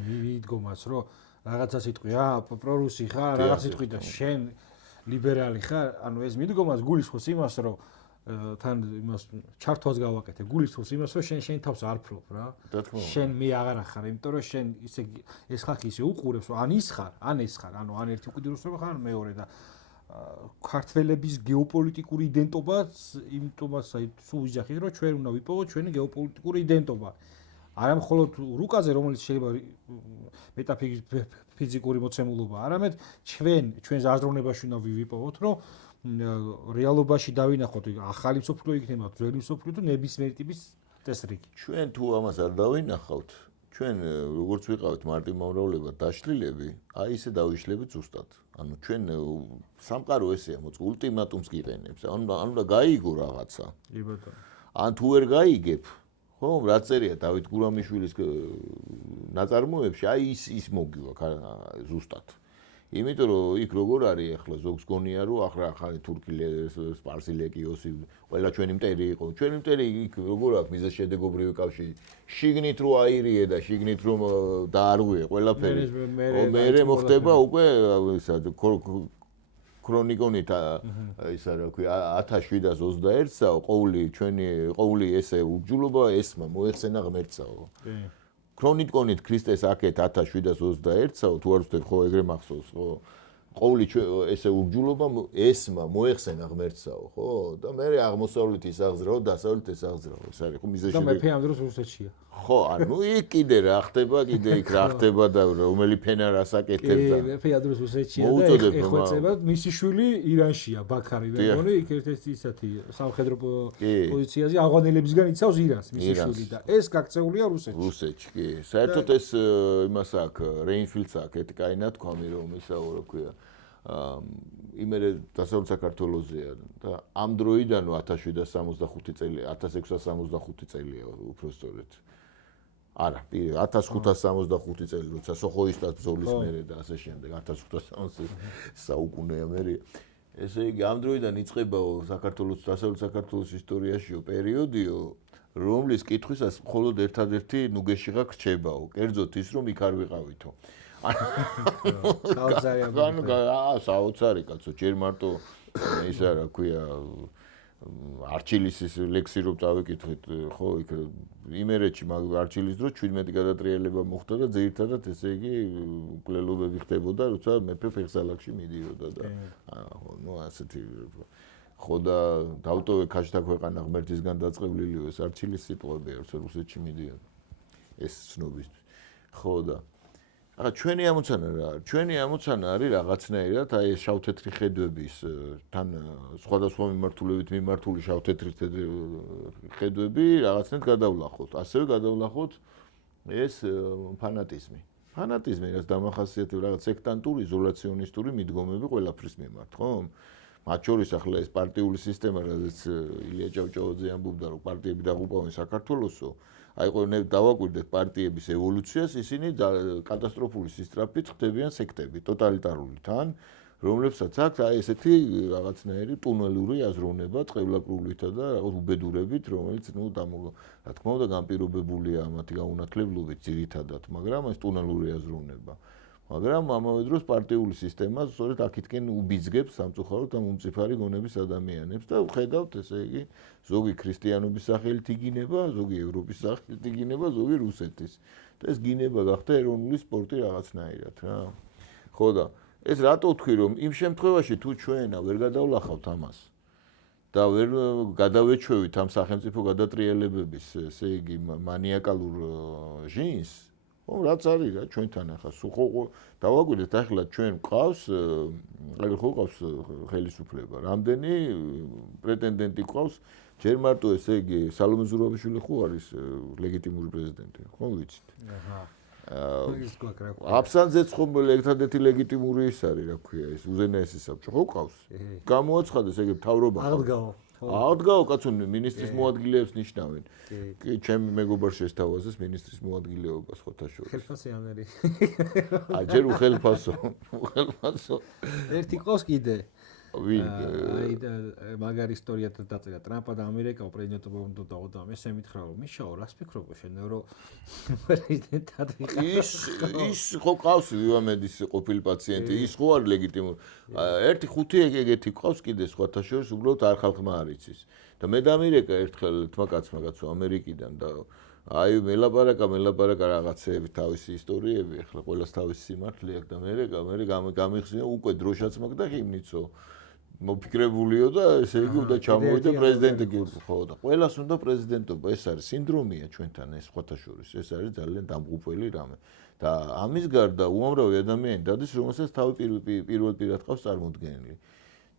მიდგომას, რომ რაღაცა სიტყვი, პრორუსი ხარ, რაღაც სიტყვი და შენ ლიბერალი ხარ, ანუ ეს მიდგომას გულისხმობს იმას, რომ თან იმას ჩართვას გავაკეთე, გულისხმობს იმას, რომ შენ თავს არ ფლობ რა. შენ მე აღარ ხარ, იმიტომ რომ შენ ისე ეს ხალხი ისე უყურებს, რომ ან ის ხარ, ან ეს ხარ, ანუ ან ერთი უკიდურესობა ხარ, ან მეორე და ქართველების გეოპოლიტიკური იდენტობაც, იმიტომაც სულ ვიძახით, რომ ჩვენ უნდა ვიპოვოთ ჩვენი გეოპოლიტიკური იდენტობა. არა მხოლოდ რუკაზე, რომელიც შეიძლება მეტაფიზიკური მოცემულობა, არამედ ჩვენს აზროვნებაში უნდა ვიპოვოთ, რომ რეალობაში დავინახოთ ახალი მსოფლიო იქნება, ძველი მსოფლიო თუ ნებისმიერი ტიპის წესრიგი. ჩვენ თუ ამას არ დავინახავთ, ჩვენ როგორც ვიყავით მარტივმომრავლებლად დაშლილები, აი ისე დავიშლებით ზუსტად. ანუ ჩვენ სამყარო ესეა, მოწ ულტიმატუმს გიყენებს. ანუ უნდა გაიგო რაღაცა. კი ბატონო. ან თუ ვერ გაიგებ, ხო, რაც წერია დავით გურამიშვილის ნაწარმოებში, აი ის მოგივა ზუსტად. იმიტომ რომ იქ როგორ არის ახლა ზოგს გონია რომ ახალი თურქი სპარსი ლეკიოსი ყველა ჩვენი მტერი იყო. ჩვენი მტერი იქ როგორ აქვს მიზეზშედეგობრივი კავშირი. შიგნით რო აირიე და შიგნით რომ დაარღვიე ყველაფერი. მერე მოხდება უკვე ისა ქრონიკონით ისა რა ქვია 1721-საო ყოველი ესე უჯულობა ესმა მოეხსენა ღმერთსაო. ქრონიკონით ქრისტეს აქეთ 1721-საო თუ არ ვცდებ ხო ეგრე მახსოვს ხო ყოველი ესე უჯულობა ესმა მოეხსენა ღმერთსაო ხო და მე აღმოსავლეთ ისაღზრაო დასავლეთ ესაღზრაო ეს არის ხო მიზეშები და მეფე ამ დროს რუსეთშია ხო ანუ იქ კიდე რა ხდება კიდე იქ რა ხდება და რომელი ფენა რას აკეთებს და მეფე ამ დროს რუსეთშია და ეხვეწება მისი შვილი ირანშია ბაქარი ვეგონი იქ ერთ-ერთი ისეთი სამხედრო პოზიციაზე ავღანელებისგან იცავს ირანს მისი შვილი და ეს გაქცეულია რუსეთში კი საერთოდ ეს იმას აქვს რეინფილდს აქვს ეთიკაინა თქვამი რომ ისაო რა ქვია იმერე დასავლეთ საქართველოსია და ამ დროიდან 1765 წელი 1665 წელია უფრო სწორედ არა 1565 წელი როცა სოხოისტას ბრძოლის მერე და ასე შემდეგ 1560 საუკუნეა მერე ესე იგი ამ დროიდან იწყებაო საქართველოს დასავლეთ საქართველოს ისტორიაშიო პერიოდიო რომლის კითხვისას მხოლოდ ერთადერთი ნუგეშიღა გრჩებაო კერძოდ ის რომ იქ არ ვიყავითო საოცარი კაცო ჯერ მარტო ისა რა ქვია არჩილის ლექსი რომ წავიკითხეთ ხო იქ იმერეთში არჩილის დრო 17 გადატრიალება მოხდა და ძირითადად ესე იგი მკვლელობები ხდებოდა როცა მეფე ფეხსალაკში მიდიოდა და ხო ნუ ასეთი ხო და დავტოვე ქაჯთა ქვეყანა ღმერთისგან დაწყევლილიო ეს არჩილის სიტყვებია როცა რუსეთში მიდიოდა ეს ცნობისთვის ხო და ახლა ჩვენი ამოცანა რა არის? ჩვენი ამოცანა არის რაღაცნაირად აი ეს შავთეთრი ხედვების თან სხვადასხვა მიმართულებით მიმართული შავთეთრი ხედვები რაღაცნაირად გადავლახოთ. ასევე გადავლახოთ ეს ფანატიზმი. ფანატიზმი რაც დამახასიათებს რაღაც სექტანტური, იზოლაციონისტური მიდგომები ყველაფრის მიმართ, ხო? მათ შორის ახლა ეს პარტიული სისტემა, რაც ილია ჭავჭავაძე ამბობდა, რომ პარტიები დაღუპავენ საქართველოსო აი ყო დავაკვირდეთ პარტიების ევოლუციას, ისინი კატასტროფული სისწრაფით ხდებიან სექტები, ტოტალიტარული თან, რომლებსაც აქვს აი ესეთი რაღაცნაირი ტუნელური აზროვნება, წყევლაკრულითა და უბედურებით, რომელიც ნუ რა თქმა უნდა განპირობებულია მათი გაუნათლებლობით ძირითადად, მაგრამ ეს ტუნელური აზროვნება. მაგრამ ამავე დროს პარტიული სისტემა სწორედ აქეთკენ უბიძგებს სამწუხაროდ ამ უმწიფარი გონების ადამიანებს და ხედავთ ესე იგი ზოგი ქრისტიანობის სახელით იგინება, ზოგი ევროპის სახელით იგინება, ზოგი რუსეთის. და ეს გინება გახდა ეროვნული სპორტი რაღაცნაირად რა. ხო და ეს რატო ვთქვი რომ იმ შემთხვევაში თუ ჩვენ ვერ გადავლახავთ ამას და ვერ გადავეჩვევით ამ სახელმწიფო გადატრიალებების ესე იგი მანიაკალურ ჟინს რაც არის რა ჩვენთან ახლა ხო დავაკვირდეთ ახლა ჩვენ ყავს აგერ ხო ყავს ხელისუფლება რამდენი პრეტენდენტი ყავს ჯერ მარტო ესე იგი სალომე ზურაბიშვილი ხო არის ლეგიტიმური პრეზიდენტი ხო ვიცით აბსანძეც ხო ერთადერთი ლეგიტიმური ის არის რა ქვია ეს უზენაესი საბჭო ხო ყავს გამოაცხადეს ეგ მთავრობა აღდგაო კაცო მინისტრის მოადგილეებს ნიშნავენ კი ჩემი მეგობარ შესთავაზეს მინისტრის მოადგილეობას ხოთაშორის ხელფასიანერი აჯერ უხელფასო ერთი ყავს კიდე ვინ აი და მაგარი ისტორია დაწერა ტრამპა და ამერიკა პრეზიდენტობა უნდა დაუდა მე შემითხრა რომ მიშაო რას ფიქრობ შენ რომ პრეზიდენტად ის ხო ყავს ვიამედის ყოფილი პაციენტი ის ხო არის ლეგიტიმური ერთი ხუთი ეგეთი ყავს კიდე სხვათა შორის უბრალოდ არ ხალხმა არ იცის და მე და ამერიკა ერთხელ თმა კაცმა კაცო ამერიკიდან და აი მელაპარაკა რაღაცეები თავისი ისტორიები ახლა ყველას თავისი სიმართლე აქვს და მე გამიხსენე უკვე დროშაც მაქვს და ჰიმნიცო მოფიქრებულიო და ესე იგი უნდა ჩამოვიდა პრეზიდენტი ხო და ყველას უნდა პრეზიდენტობა ეს არის სინდრომია ჩვენთან ეს სხვათა შორის ეს არის ძალიან დამღუპველი რამე და ამის გარდა უამრავი ადამიანი დადის რომელსაც თავი პირველად ყავს წარმოდგენილი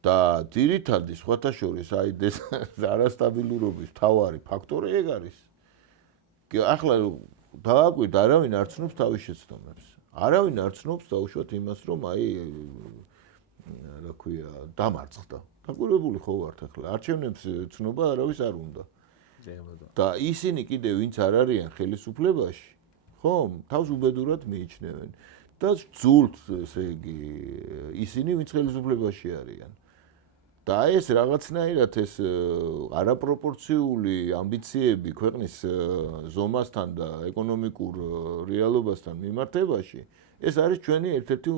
და ძირითადი სხვათა შორის აი ეს არასტაბილურობის მთავარი ფაქტორი ეგ არის ახლა დააკვირდა, არავინ არ ცნობს თავის შეცდომებს. არავინ არ ცნობს დაუშვათ იმას, რომ აი რა ქვია, დამარცხდა. დაკვირვებული ხო ვართ ახლა. არჩევნებს ცნობა არავის არ უნდა. და ისინი კიდე ვინც არ არიან ხელისუფლებაში, ხომ? თავს უბედურად მიიჩნევენ. და ძულთ, ესე იგი, ისინი ვინც ხელისუფლებაში არიან. და ეს რაღაცნაირად ეს არაპროპორციული ამბიციები ქვეყნის ზომასთან და ეკონომიკურ რეალობასთან მიმართებაში, ეს არის ჩვენი ერთ-ერთი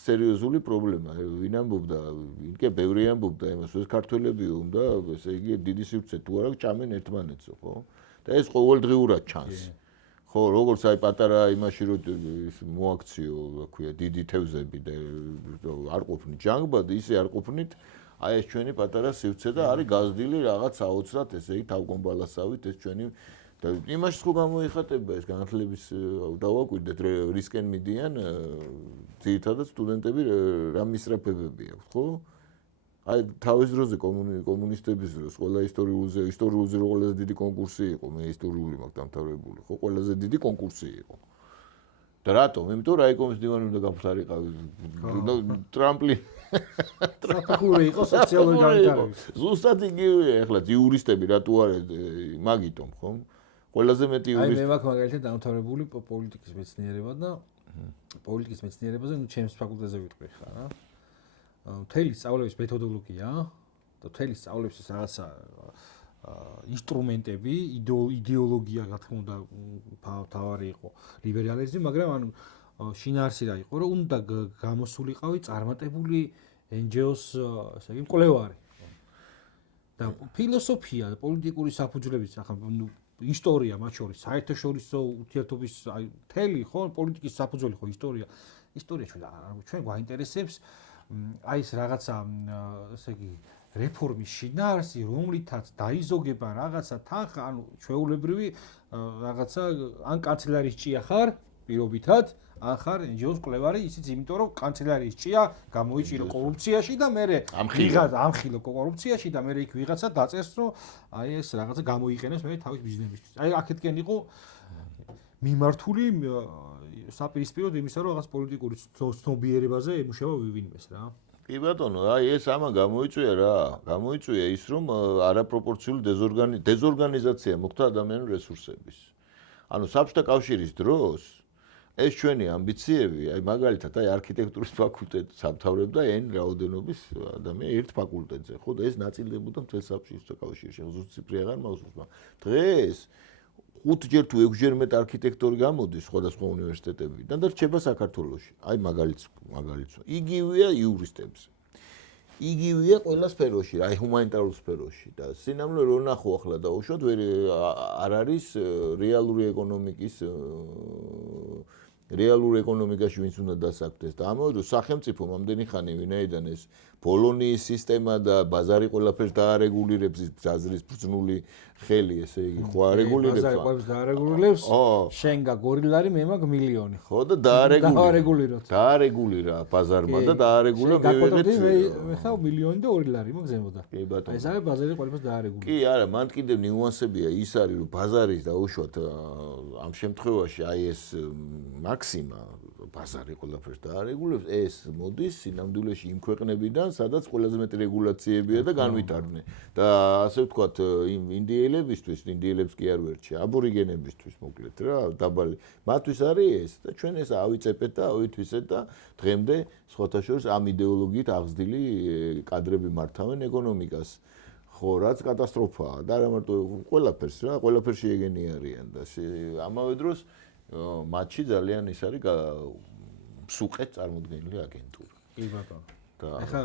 სერიოზული პრობლემა. ვინ ამბობდა, ვინკე ბევრი ამბობდა იმას, ეს ქართველები უნდა, ესე იგი, დიდი სივრცე თუ არა ჭამენ ერთმანეთსო, ხო? და ეს ყოველდღიურად ჩანს. ხო, როგორც აი პატარა იმაში რომ მოაქციო, რა ქვია, დიდი თევზები და არ ყოფნით ჯანგბადი, ისე არ ყოფნით აი ეს ჩვენი პატარა სივრცე და არის გაზრდილი რაღაც აოცრად, ესე იგი, თავგონბალასავით ეს ჩვენი და იმაში ხო გამოიხატება ეს განათლების დავაკვირდეთ რისკენ მიდიან ძირითადად სტუდენტები რა მისწრაფებები აქვს, ხო? აი თავის დროზე კომუნისტების დროს ყველა ისტორიულზე ყველაზე დიდი კონკურსი იყო, მე ისტორიული მაქვს დამთავრებული, ხო, ყველაზე დიდი კონკურსი იყო. და რატომ? იმიტომ რომ რაიკომის დივანი უნდა გაფრთხილიყავი. ტრამპლი საფეხური იყო სოციალური განვითარების. ზუსტად იგივეა, ახლა იურისტები რატო არის მაგიტომ, ხო? ყველაზე მეტი იურისტი. აი მე მაქვს მაგალითად დამთავრებული პოლიტიკის მეცნიერება და პოლიტიკის მეცნიერებაზე ნუ ჩემს ფაკულტეტზე ვიტყვი ხა რა. მთელი სწავლების მეთოდოლოგია და მთელი სწავლების რაღაცა ინსტრუმენტები, იდეოლოგია, რა თქმა უნდა, თავარი იყო ლიბერალიზმი, მაგრამ ანუ შინაარსი რა იყო, რომ უნდა გამოსულიყავი წარმატებული NGO-ს, ესე იგი, მკვლევარი. და ფილოსოფია, პოლიტიკური საფუძვლების, ახლა ისტორია, მათ შორის საერთაშორისო ურთიერთობის, აი, მთელი ხო, პოლიტიკის საფუძველი ხო ისტორია. ისტორია ჩვენ გვაინტერესებს აი ეს რაღაცა ესე იგი რეფორმის შინაარსი, რომლითაც დაიზოგება რაღაცა თანხა, ანუ ჩვეულებრივი რაღაცა ან კანცელარიის ჭია ხარ პირობითად, ან ხარ NGO-ს მკვლევარი, ისიც იმიტომ რომ კანცელარიის ჭია გამოიჭირო კორუფციაში და მე ამხილო კორუფციაში და მე იქ ვიღაცა დაწერს, რომ აი ეს რაღაცა გამოიყენებს მე თავის ბიზნესისთვის. აი აქეთკენ იყო მიმართული საპირისპიროდ იმისა, რომ რაღაც პოლიტიკური ცნობიერებაზე ემუშავა ვინმეს რა. კი ბატონო, აი ეს ამა გამოიწვია რა. გამოიწვია ის, რომ არაპროპორციული დეზორგანიზაცია მოხდა ადამიანური რესურსების. ანუ საბჭოთა კავშირის დროს ეს ჩვენი ამბიციები, აი მაგალითად, აი არქიტექტურის ფაკულტეტს ამთავრებდა n რაოდენობის ადამიანი ერთ ფაკულტეტზე, ხო და ეს ნაწილდებოდა მთელ საბჭოთა კავშირში, ზუსტ ციფრი აღარ მაუსულს, დღეს 5-ჯერ თუ 6-ჯერ მეტ არქიტექტორი გამოდის სხვადასხვა უნივერსიტეტებიდან და რჩება საქართველოში. აი მაგალითს. იგივეა იურისტებზე. იგივეა ყველა სფეროში, აი ჰუმანიტარულ სფეროში და სინამდვილე რო ნახო ახლა დაუშვათ, არ არის რეალური ეკონომიკაში ვინც უნდა დასაქმდეს და ამავდროულად სახელმწიფომ ამდენი ხანი ვინაიდან ეს ბოლონიის სისტემა და ბაზარი ყველაფერს დაარეგულირებს, ბაზრის ბრძნული ხელი, ესე იგი, ხო არეგულირებს. ბაზარი ყველაფერს დაარეგულირებს. შენ გაგორილარი, მე მაგ მილიონი. ხო და დაარეგულირა ბაზარმა და დაარეგულა მე ხა მილიონი და 2 ლარი მოგზემოდა. კი ბატონო. ეს არის ბაზარი ყველაფერს დაარეგულირება. კი, არა, მან კიდევ ნიუანსებია ის არის, რომ ბაზარის დაუშვათ ამ შემთხვევაში აი ეს მაქსიმა ბაზარი ყველაფერს დაარეგულირებს, ეს მოდის სინამდვილეში იმ ქვეყნებიდან, სადაც ყველაზე მეტი რეგულაციებია და განვითარდნენ. და ასე ვთქვათ, იმ ინდიელებისთვის კი არ ვერჩი, აბორიგენებისთვის მოკლედ რა, დაბალი. მათთვის არის ეს და ჩვენ ეს ავიწეპეთ და ავითვისეთ და დღემდე სხვათა შორის ამ იდეოლოგიით აღზრდილი კადრები მართავენ ეკონომიკას. ხო, რაც კატასტროფაა და არა მარტო ყველაფერს რა, ყველაფერში ეგენი არიან და ამავე დროს მათში ძალიან ის არის მსუყეთ წარმოდგენილი აგენტურა. კი ბატონო. ახლა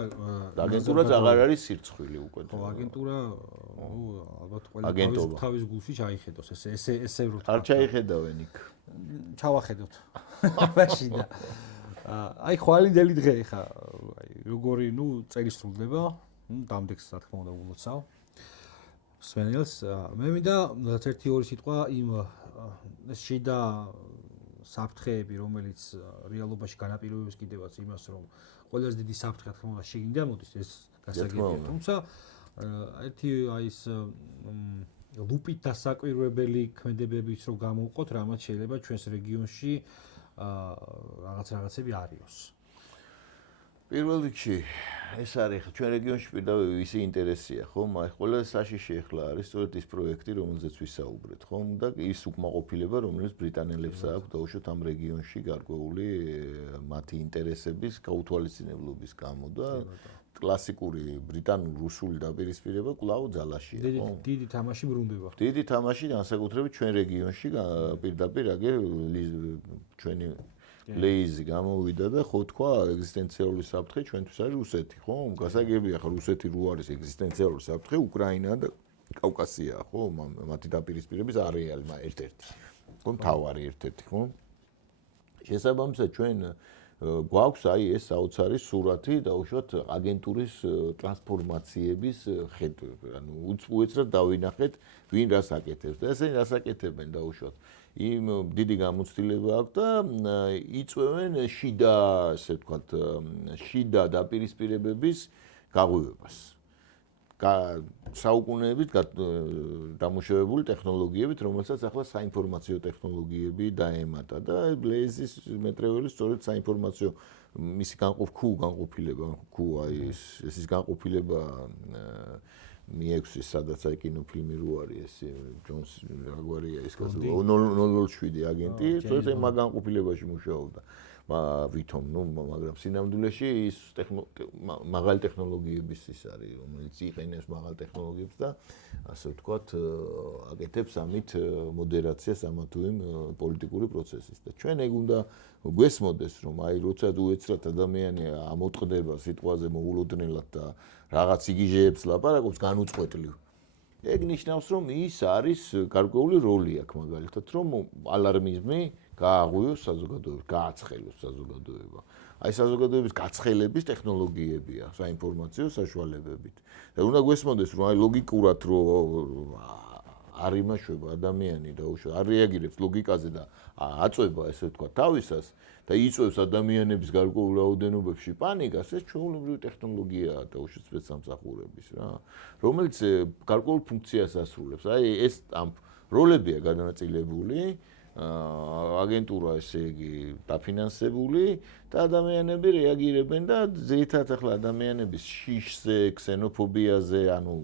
აგენტურაც აღარ არის სირცხვილი უკვე. ხო, აგენტურა, ალბათ ყველა თავის გულში ჩაიხედოს, ესე რო. არ ჩაიხედავენ იქ. ჩავახედოთ. მაშინ და აი ხვალინდელი დღე ხა, აი როგორი, წელი სრულდება, დამდეგს რა თქმა უნდა ულოცავ. სვენელს, მე მინდა ერთი-ორი სიტყვა იმ შიდა საფრთხეები, რომელიც რეალობაში განაპირობებს კიდევაც იმას, რომ ყველაზე დიდი საფრთხე რა თქმა უნდა შიგნიდან მოდის, ეს გასაგებია. თუმცა ერთი აი ეს ლუპით დასაკვირვებელი ქმედებებიც რომ გამოვყოთ, რამაც შეიძლება ჩვენს რეგიონში რაღაცები არიოს. პირველ რიგში ეს არის ჩვენ რეგიონში პირდაპირ ვისი ინტერესია, ხომ? აი ყველა საშიში ახლა არის სწორედ ის პროექტი, რომელზეც ვისაუბრეთ, ხომ? და ის უკმაყოფილება, რომელიც ბრიტანელებს აქვს დაუშვათ ამ რეგიონში გარკვეული მათი ინტერესების გაუთვალისწინებლობის გამო და კლასიკური ბრიტანულ-რუსული დაპირისპირება კვლავ ძალაშია, ხო? დიდი თამაში ბრუნდება. დიდი თამაში განსაკუთრებით ჩვენ რეგიონში პირდაპირ აგერ ჩვენი ლეიზი გამოვიდა და ხო თქვა ეგზისტენციალური საფრთხე ჩვენთვის არის რუსეთი, ხო? გასაგებია ხა რუსეთი რო არის ეგზისტენციალური საფრთხე, უკრაინა და კავკასია, ხო? მათი დაპირისპირების არეალი ერთ-ერთი. ხო, მთავარი ერთ-ერთი, ხო? შესაბამისად ჩვენ გვაქვს აი ეს საოცარი სურათი დაუშვათ აგენტურის ტრანსფორმაციების ანუ უეცრად დავინახეთ ვინ რას აკეთებს და ესენი რას აკეთებენ დაუშვათ იმ დიდი გამოცდილება აქვს და იწვევენ შიდა ესე ვთქვათ შიდა დაპირისპირებების გაღვივებას საუკუნეებით დამუშავებული ტექნოლოგიებით, რომელსაც ახლა საინფორმაციო ტექნოლოგიები დაემატა და ბლეიზის მეტრეველი სწორედ საინფორმაციო მისი განყოფილება აი ეს განყოფილება Mi6-ის სადაც აი კინოფილმი რო არის ეს ჯონს რაგვარია ის კაცო 007 აგენტი, სწორედ ამ განყოფილებაში მუშაობდა. ვითომ, მაგრამ სინამდვილეში ის მაღალი ტექნოლოგიების ის არის, რომელიც იყენებს მაღალ ტექნოლოგიებს და ასე ვთქვათ, აკეთებს ამით მოდერაციას ამა თუ იმ პოლიტიკური პროცესის. და ჩვენ ეგ უნდა გვესმოდეს, რომ აი როცა უეცრად ადამიანი ამოტყდება სიტყვაზე მოულოდნელად და რაღაც იგიჟეებს ლაპარაკობს განუწყვეტლივ. ეგ ნიშნავს, რომ ის არის გარკვეული როლი აქვს მაგალითად, რომ ალარმიზმი გააღვიოს საზოგადოებას, გააცხელოს საზოგადოება. აი საზოგადოების გაცხელების ტექნოლოგიებია, საინფორმაციო საშუალებებით. და უნდა გვესმოდეს, რომ აი ლოგიკურად რომ არ იმაშვება ადამიანი და არ რეაგირებს ლოგიკაზე და აწვება ესე ვთქვა თავისას და იწვევს ადამიანების გარკვეულ რაოდენობებში პანიკას, ეს ჩვეულებრივი ტექნოლოგიაა და უშუალოდ სპეცსამსახურების რა, რომელიც გარკვეულ ფუნქციას ასრულებს. აი ეს ამ როლებია გადანაწილებული აგენტურა ესე იგი დაფინანსებული და ადამიანები რეაგირებენ და ზეითად ახლა ადამიანების შიშზე, ქსენოფობიაზე, ანუ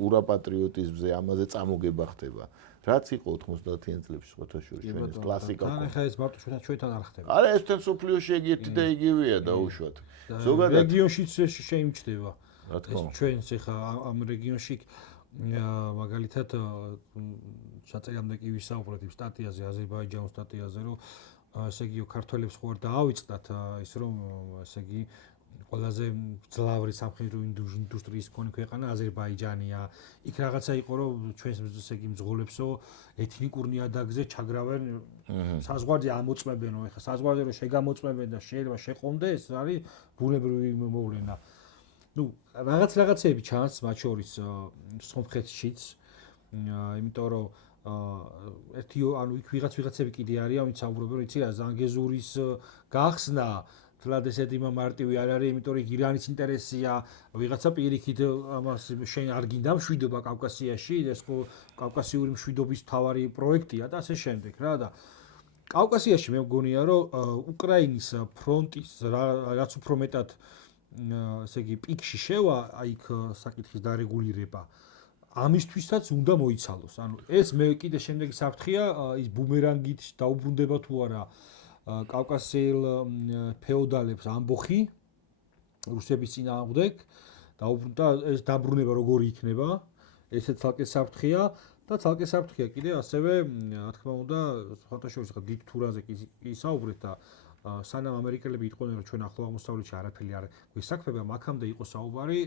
ურაპატრიოტიზმზე, ამაზე წამოგება ხდება. რაც იყო 90-იან წლებში სხვათა შორის ჩვენი კლასიკა. ახლა ეს მარტო ჩვენთან არ ხდება. არა, ეს თემ სოფლიოში ეგეთი და იგივეა დაუშვათ. ზოგადად რეგიონშიც შეიმჩნევა. რა თქმა უნდა. ჩვენს ახლა ამ რეგიონში მაგალითად ჩაწერამდე კი ვისაუბრეთ იმ სტატიაზე, აზერბაიჯანის სტატიაზე, რომ ესე იგი ქართველებს ხო არ დაავიწყდათ ის რომ ესე იგი ყველაზე ძლავრი სამხედრო ინდუსტრიის მქონე ქვეყანა აზერბაიჯანია. იქ რაღაცა იყო რომ ჩვენს ესე იგი მძღოლებსო ეთნიკურ ნიადაგზე ჩაგრავენ საზღვარზე ამოწმებენო. ეხლა საზღვარზე რომ შეგამოწმებენ და შეიძლება შეყომდეს, არის ბუნებრივი მოვლენა. ну რაღაცეები ჩანს მათ შორის სომხეთშიც იმიტომ რომ ერთი ანუ იქ ვიღაცები კიდე არიან ვინც საუბრობენ რომ იცი რა ზანგეზურის გახსნა თლად ესეთი მარტივი არ არის იმიტომ რომ ირანის ინტერესია ვიღაცა პირიქით ამას შენ არ გინდა მშვიდობა კავკასიაში ეს ხო კავკასიური მშვიდობის მთავარი პროექტია და ასე შემდეგ რა და კავკასიაში მე მგონია რომ უკრაინის ფრონტის რაც უფრო მეტად ესე იგი პიკში შევა აი იქ საკითხის დარეგულირება ამისთვისაც უნდა მოიცალოს ანუ ეს მე კიდე შემდეგი საფრთხეა ის ბუმერანგით დაუბრუნდება თუ არა კავკასიელ ფეოდალებს ამბოხი რუსების წინააღმდეგ დაუბრუნდა ეს დაბრუნება როგორი იქნება ესეც ცალკე საფრთხეა და ცალკე საფრთხეა კიდე ასევე რა თქმა უნდა სხვათა შორის ხა დიდ თურაზე კი საუბრეთ და სანამ ამერიკელები იტყვნენ რომ ჩვენ ახლო აღმოსავლეთში არაფერი არ გვისაქმება მაქამდე იყო საუბარი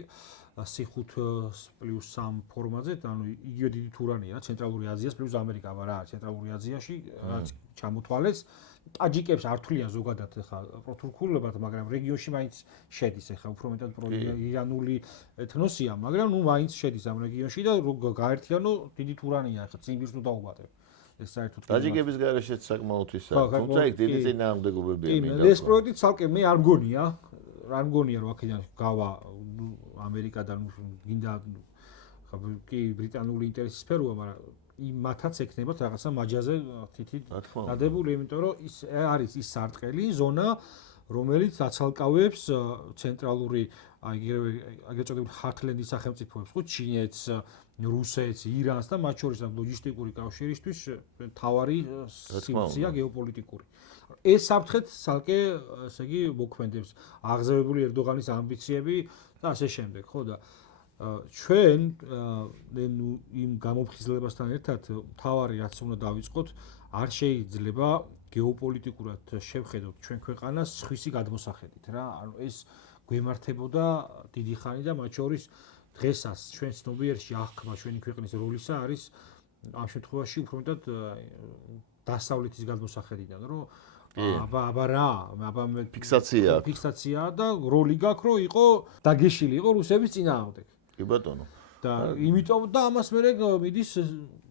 C5+3 ფორმაზე ანუ იგივე დიდი თურანია ცენტრალური აზიას პლუს ამერიკა რა არის ცენტრალური აზიაში რაც ჩამოთვალეს ტაჯიკებს არ თვლიან ზოგადად ხა პროთურქულებად მაგრამ რეგიონში მაინც შედის ხა უფრო მეტად პროირანული ეთნოსია მაგრამ ნუ მაინც შედის ამ რეგიონში და გაერთიანო დიდი თურანია ხა ციმბირს ნუ დაუბატებ ეს საერთოდ ტაჯიკების გარეშეც საკმაოდ ისაა თუმცა იქ დიდი წინააღმდეგობებია მინდა ეს პროექტი ცალკე მე არ მგონია რა მგონია რომ აქედან გავა ამერიკა და გინდა კი ბრიტანული ინტერესის სფეროა, მაგრამ მათაც ექნებათ რაღაცა მაჯაზე თითით დადებული, იმიტომ რომ ის არის ის სარტყელი ზონა, რომელიც აცალკავებს ცენტრალური აგერ წოდებული ჰარტლენდის სახელმწიფოებს, ხო, ჩინეთს, რუსეთს, ირანს და მათ შორის ლოჯისტიკური კავშირისთვის მთავარი სივრცეა გეოპოლიტიკური. ეს საფრთხეთ ცალკე, ესე იგი, მოქმედებს აღზევებული ერდოღანის ამბიციები და ასე შემდეგ, ხო და ჩვენ იმ გამოფხიზლებასთან ერთად მთავარი რაც უნდა დავიწყოთ, არ შეიძლება გეოპოლიტიკურად შევხედოთ ჩვენ ქვეყანას სხვისი გადმოსახედით რა. ანუ ეს გვემართებოდა დიდი ხანი და მათ შორის დღესაც ჩვენ ცნობიერში აღქმა ჩვენი ქვეყნის როლისა არის ამ შემთხვევაში უფრო მეტად დასავლეთის გადმოსახედიდან, რომ აბა რა, ფიქსაცია და როლი გაქვს, რომ იყო დაგეშილი იყო რუსების წინააღმდეგ. კი ბატონო. და იმიტომ და ამას მე მიდის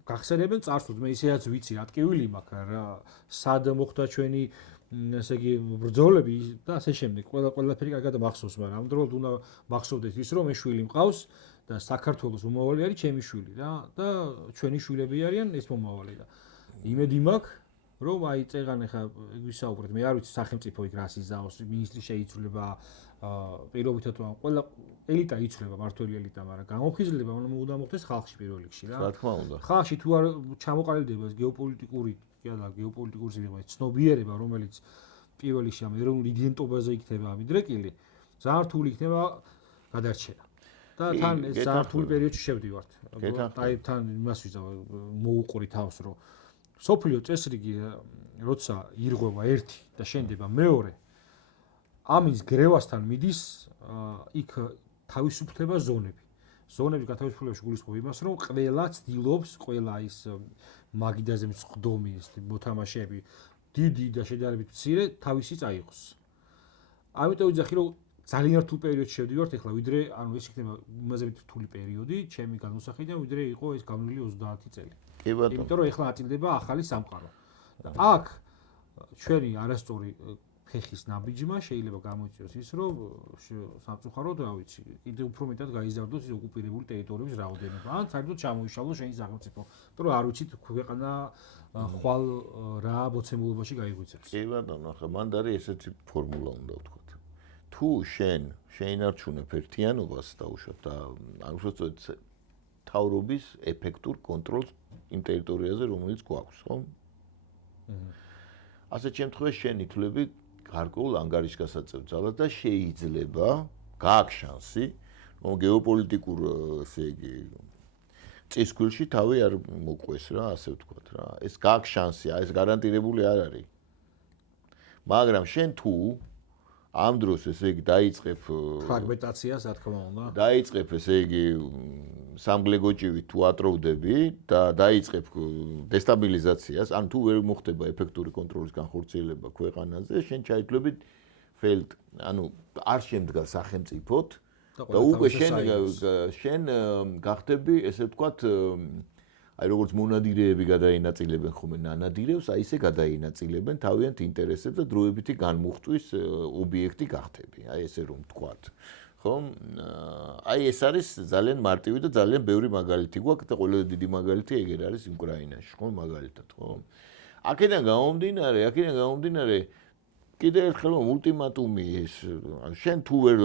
გახსენებენ წარსულს, მე ისედაც ვიცი რა ტკივილი მაქვს რა, სად მოხდა ჩვენი ესე იგი ბრძოლები და ასე შემდეგ. ყველაფერი კარგად მახსოვს, მაგრამ ამდროულად უნდა მახსოვდეს ის, რომ მე შვილი მყავს და საქართველოს მომავალი არის ჩემი შვილი რა და ჩვენი შვილები არიან ეს მომავალი და იმედი მაქვს რომ აი წეგან ახლა ვისაუბრეთ, მე არ ვიცი სახელმწიფო იქ რას იზაოს, მინისტრი შეიცვლება, პირობითად რომ ყველა ელიტა იცვლება, მართველი ელიტა, მაგრამ გამოფხიზლება უნდა მოხდეს ხალხში პირველ რიგში რა. რა თქმა უნდა. ხალხში თუ არ ჩამოყალიბდება ეს გეოპოლიტიკური ზრდილი, ცნობიერება, რომელიც პირველ რიგში ამ ეროვნულ იდენტობაზე იქნება ამიდრეკილი, ძალიან რთული იქნება გადარჩენა. და თან ეს ძალიან რთული პერიოდში შევდივართ. აი თან იმას მოუყური თავს, რომ სოფლიო წესრიგი როცა ირღვევა ერთი და შენდება მეორე, ამის გრევასთან მიდის იქ თავისუფლდება ზონები. ზონების გათავისუფლებაში გულისხმობ იმას, რომ ყველა ცდილობს, ყველა ის მაგიდაზე მსხდომი ეს მოთამაშეები დიდი და შედარებით მცირე თავისი წაიღოს. ამიტომ ვიძახი, რომ ძალიან რთულ პერიოდში შევდივართ ახლა, ვიდრე ანუ ეს იქნება იმაზე რთული პერიოდი, ჩემი განმოსახედიდან, ვიდრე იყო ეს გავლილი 30 წელი. კი ბატონო. იმიტომ რომ ახლა აწილდება ახალი სამყარო. და აქ ჩვენი არასწორი ფეხის ნაბიჯმა შეიძლება გამოიწვიოს ის, რომ სამწუხაროდ, რა ვიცი, კიდევ უფრო მეტად გაიზარდოს ის ოკუპირებული ტერიტორიების რაოდენობა. ან საერთოდ ჩამოიშალოს შენი სახელმწიფო. იმიტომ რომ არ ვიცით ქვეყანა ხვალ რა მოცემულობაში გაიღვიძებს. კი ბატონო, ახლა მანდ არის ესეთი ფორმულა უნდა ვთქვათ. თუ შენ შეინარჩუნებ ერთიანობას დაუშვათ და არ უშუალოდ თავრობის ეფექტურ კონტროლს იმ ტერიტორიაზე, რომელიც გვაქვს, ხო? ასეთ შემთხვევაში შენ ითვლები გარკვეულ ანგარიშგასაწევ ძალას და შეიძლება გააქვს შანსი, რომ გეოპოლიტიკურ, ესე იგი, წისქვილში თავი არ მოყვეს რა, ასე ვთქვათ რა. ეს გააქვს შანსი, ეს გარანტირებული არ არის. მაგრამ შენ თუ ამ დროს ესე იგი დაიწყებ ფრაგმენტაციას, რა თქმა უნდა. დაიწყებ ესე იგი სამგლეგოჭივით თუ ატროვდები და დაიწყებ დესტაბილიზაციას, ან თუ ვერ მოხდება ეფექტური კონტროლის განხორციელება ქვეყანაზე, შენ ჩაითვლები ფელდ, ანუ არ შემდგარ სახელმწიფოდ და უკვე შენ გახდები, ესე ვთქვათ, აი როგორც მონადირეები გადაინაწილებენ ხოლმე ნანადირევს, აი ესე გადაინაწილებენ თავიანთ ინტერესებს და დროებითი განმუხტვის ობიექტი გახდები. აი ესე რომ ვთქვათ. ხო? აი ეს არის ძალიან მარტივი და ძალიან ბევრი მაგალითი გვაქვს და ყველაზე დიდი მაგალითი ეგერ არის უკრაინაში, ხო, მაგალითად, ხო? აქედან გამომდინარე, კიდევ ერთხელ ულტიმატუმი ეს, შენ თუ ვერ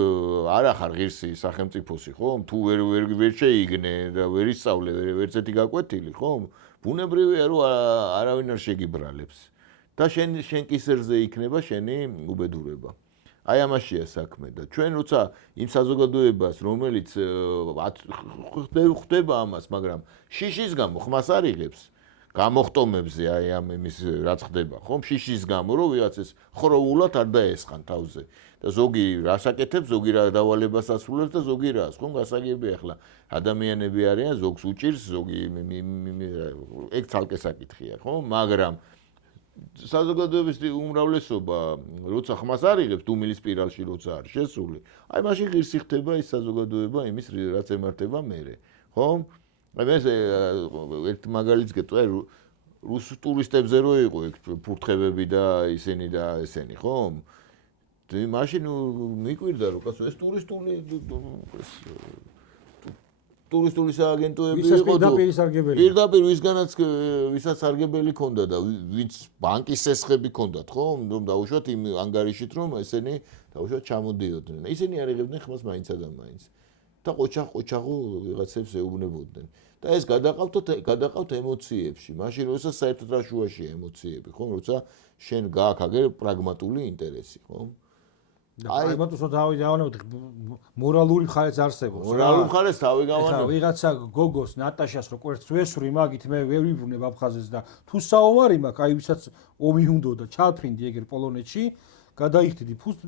არა ხარ ღირსი სახელმწიფოსი, ხო? თუ ვერ შეიგნე და ვერ ისწავლე, ვერც ერთი გაკვეთილი, ხო? ბუნებრივია რომ არავინ არ შეგიბრალებს. და შენ კისერზე იქნება შენი უბედურება. აი ამაშია საქმე და ჩვენ როცა იმ საზოგადოებას, რომელიც ხდება ამას, მაგრამ შიშის გამო ხმას არ იღებს, გამოხტომებზე აი ამ იმის რაც ხდება, ხომ? შიშის გამო რომ ვიღაცას ხროულად არ დაესხან თავზე. და ზოგი რას აკეთებს, ზოგი რა დავალებას ასრულებს და ზოგი რას, ხომ? გასაგებია ახლა ადამიანები არიან, ზოგს უჭირს, ზოგი ეგ ცალკე საკითხია, ხო? მაგრამ საზოგადოების უმრავლესობა როცა ხმას არ იღებს დუმილის სპირალში როცა არის შესული, აი მაშინ ღირსი ხდება ის საზოგადოება იმის რაც ემართება მერე, ხო? აი მე ერთ მაგალითს გეტყვი, რუს ტურისტებზე რო იყო ეგ ფურთხებები და ისინი და ესენი, ხო? მაშინ მიკვირდა რომ კაცო ეს ტურისტული ტურისტული სააგენტოები ვისაც იყო პირდაპირ სარგებელი. პირდაპირ ვისაც სარგებელი ჰქონდა და ვინც ბანკის წესხები ჰქონდათ, ხო? რომ დაუშვათ იმ ანგარიშით, რომ ესენი დაუშვათ ჩამოდიოდნენ. ისინი არ იღებდნენ ხმას მაინცა და მაინც. და ყოჩაღო ვიღაცებს ეუბნებოდნენ. და ეს გადაყავთ ემოციებში. მაშინ როდესაც საერთოდ რა შუაშია ემოციები, ხო? როცა შენ გააქვს აგერ პრაგმატული ინტერესი, ხო? აი მათუსო დავანებთ მორალური მხარეც არსებობს. მორალური მხარეც თავი გავანებთ. ეხლა ვიღაცა გოგოს ნატაშას რო კვერცხს ვესვრი მაგით მე ვერ ვიბრუნებ აფხაზეთს და თუ საომარი მაქვს აი ვისაც ომი უნდა და ჩავთრინდი ეგერ პოლონეთში გადაიხდიდი ფულს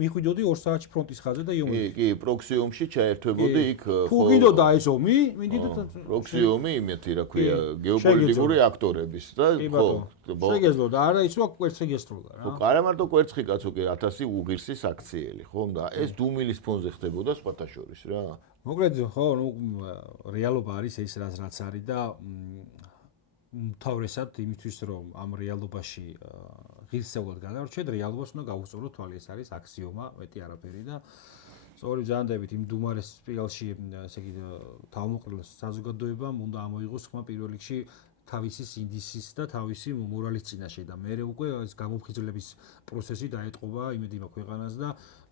მიხვიდოდი 2 საათში ფრონტის ხაზზე და იომი. კი, პროქსი ომში ჩაერთვებოდი იქ თუ გინდოდა ეს ომი, მინდით პროქსი ომი იმეთი რა ქვია, გეოპოლიტიკური აქტორების და ხო. შეგეძლოდა, არა ის რა კვერცხი გესროლა რა. ხო, არა მარტო კვერცხი კაცო კი 1000 უღირსის აქციელი, ხო და ეს დუმილის ფონზე ხდებოდა სხვათა შორის რა. მოკლედ ხო, ნუ რეალობა არის ეს რაც არის და თავრესად იმისთვის რომ ამ რეალობაში ღირსეულად გადავრჩეთ, რეალობას უნდა გავუსწორო თვალი, ეს არის აქსიომა, მეტი არაფერი და სწორი ზანდებით იმ დუმარეს სპირალში, ესე იგი თავმოყრილ საზოგადოებამ უნდა ამოიღოს ხმა პირველ რიგში თავისი სინდისის და თავისი მორალის წინაშე და მე უკვე ეს გამოფხიზლების პროცესი დაეტყობა იმედი მაქვს ქვეყანას და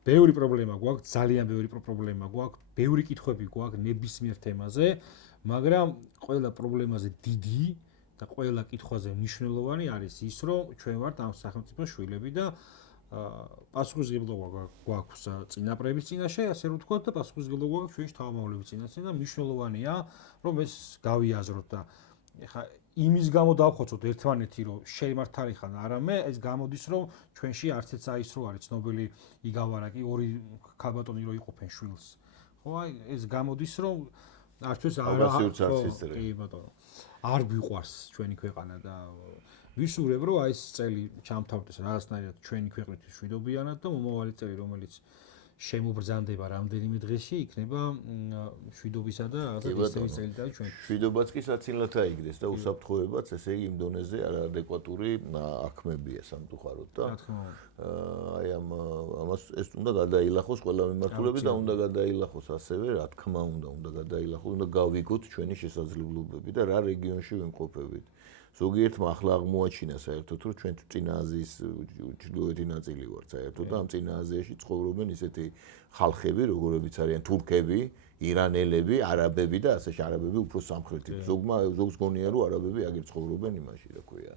ბევრი პრობლემა გვაქვს, ძალიან ბევრი პრობლემა გვაქვს, ბევრი კითხვები გვაქვს ნებისმიერ თემაზე, მაგრამ ყველა პრობლემაზე დიდი და ყველა კითხვაზე მნიშვნელოვანი არის ის, რომ ჩვენ ვართ ამ სახელმწიფოს შვილები და პასუხისმგებლობა გვაქვს წინაპრების წინაშე, ასე რომ ვთქვათ, და პასუხისმგებლობა გვაქვს ჩვენი შთამომავლების წინაშე და მნიშვნელოვანია, რომ ეს გავიაზროთ და ეხლა იმის გამო დავხოცოთ ერთმანეთი, რომ შეიმართარიხან არამე, ეს გამოდის, რომ ჩვენში არც ერთ საის რო არის ცნობილი იგავარაკი, ორი ქალბატონი რო იყოფენ შვილს. ხო, აი ეს გამოდის, რომ არც არ გვიყვარს ჩვენი ქვეყანა და ვისურვებ რომ აი ეს წელი ჩამთავრდეს რაღაცნაირად ჩვენი ქვეყნით შვიდობიანად და მომავალი წელი რომელიც შემობრძანდება რამდენიმე დღეში იქნება შვიდობისა და რაღაცა ისეთი წელიწადი ჩვენ. შვიდობაც კი საცილად აიგდეს და უსაფრთხოებაც ესე იგი იმ დონეზე არაადეკვატური აღქმებია სამწუხაროდ და აი ამას ეს უნდა გადაილახოს ყველა მიმართულები და უნდა გადაილახოს ასევე რა თქმა უნდა გადაილახოს, უნდა გავიგოთ ჩვენი შესაძლებლობები და რა რეგიონში ვიმყოფებით. ზოგიერთმა ახლა აღმოაჩინა საერთოდ რომ ჩვენ წინა აზიის ჩრდილოეთი ნაწილი ვართ საერთოდ და ამ წინა აზიაში ცხოვრობენ ისეთი ხალხები როგორებიც არიან თურქები, ირანელები, არაბები და ასე არაბები უფრო სამხრეთით. ზოგს გონია რომ არაბები აგერ ცხოვრობენ იმაში რა ქვია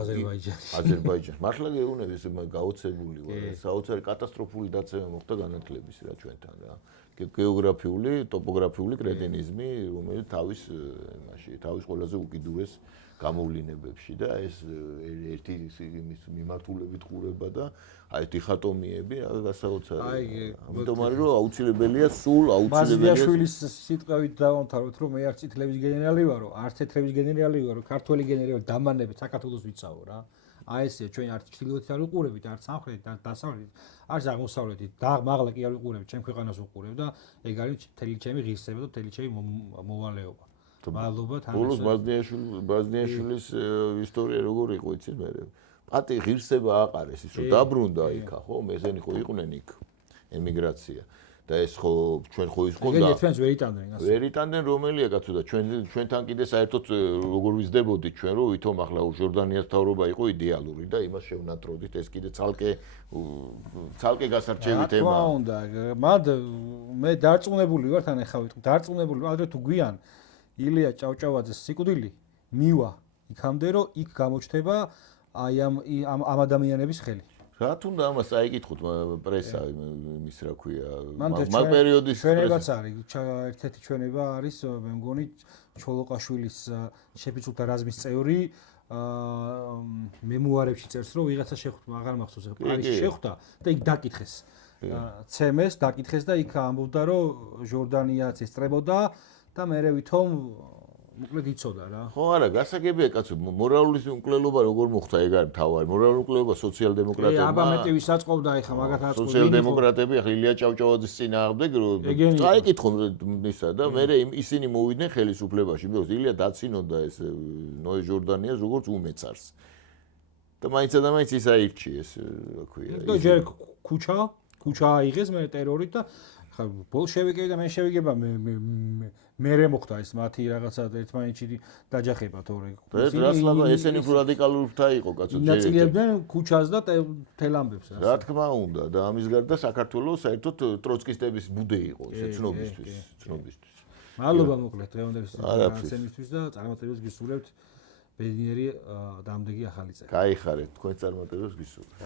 აზერბაიჯანში. მართლა გეუბნები ეს გაოცებული ვარ. საოცარი კატასტროფული დაცემა მოხდა განათლების რა ჩვენთან რა. გეოგრაფიული, ტოპოგრაფიული კრეტინიზმი, რომელიც თავის ყველაზე უკიდურეს გამოვლინებებში და ეს ერთი იმის მიმართულებით ყურება და აი დიხატომიები გასაოცარია. ამიტომ არის რომ აუცილებელია ბაზიაშვილის სიტყვებით დავამთავროთ რომ მე არ წითლების გენერალი ვარო, არც თეთრების გენერალი ვარო, ქართველი გენერალი დამანებით საქართველოს ვიცავო რა. აი ესე ჩვენ არც ჩრდილოეთით არ ვიყურებით, არც სამხრეთით, არც დასავლეთით, არც აღმოსავლეთით. და მაღლა კი არ ვიყურებით, ჩვენ ქვეყანას ვიყურებ და ეგ არის მთელი ჩემი ღირსება და მთელი ჩემი მოვალეობა. მადლობა თან. ბოლოს ბაზნიაშვილის ისტორია როგორ იყო იცით მე? პატი ღირსება აყარეს ის რომ დაბრუნდა იქა, ხო? ესენი ხო იყვნენ იქ ემიგრაცია. და ეს ხო ჩვენ ხო ის გქონდა. ეგ ერთმანეთს ვერ იტანდნენ ასე. ვერ იტანდნენ რომელია კაცო და ჩვენთან კიდე საერთოდ როგორ ვიზდებოდით ჩვენ რომ ვითომ ახლა ჟორდანიას თავრობა იყო იდეალური და იმას შევნატროდით ეს კიდე ცალკე გასარჩევი თემა. რა თქმა უნდა, მად მე დარწმუნებული ვარ თან ახლა ვიტყვი, დარწმუნებული ვარ ადრე თუ გვიან ილია ჭავჭავაძეს სიკვდილი მივა იქამდე რომ იქ გამოჩნდება აი ამ ადამიანების ხელი. რა თუნდა ამას აიკითხოთ პრესა იმის რა ქვია მაგ პერიოდის ჩვენებაც არის ერთ-ერთი ჩვენება არის მე მგონი ჩოლოყაშვილის შეფიცულთა რაზმის წევრი მემუარებში წერს რომ ვიღაცა შეხვდა აღარ მახსოვს პარიზში შეხვდა და იქ დაკითხეს ცემეს დაკითხეს და იქ ამბობდა რომ ჟორდანიაც ესწრებოდა და მე ვითომ მოკლედ იცოდა რა. ხო არა, გასაგებია კაცო, მორალური უკვლელობა როგორ მოხდა ეგ არის თავარი. მორალური უკვლელობა სოციალ-დემოკრატებმა. აბა მეტი ვისაწყობდა ეხა მაგათ აწყობდა. სოციალ-დემოკრატები ახლა ილია ჭავჭავაძის წინააღმდეგ წაიკითხონ ისა და მე ისინი მოვიდნენ ხელისუფლებაში. ილია დაცინოდა ეს ნოე ჟორდანიას როგორც უმეცარს. და მაინც ადამიანს ის აირჩიეს, რა ქვია. და ჯერ ქუჩა აიღეს მე ტერორით და ახლა ბოლშევიკები და მენშევიკებმა მერე მოხდა ეს მათი რაღაცა ერთმანეთში დაჯახება თორე. ესენი რადიკალური ფრთა იყო კაცო. ნაწილებდნენ ქუჩას და თელ ამბებს. რა თქმა უნდა და ამის გარდა საქართველოს საერთოდ ტროცკისტების ბუდე იყო ესე ცნობისთვის. მადლობა მოკლედ დღევანდელი განაცემისთვის და წარმატებებს გისურვებთ ბედნიერი დამდეგი ახალი წელი. გაიხარეთ თქვენ წარმატებებს გისურვებთ.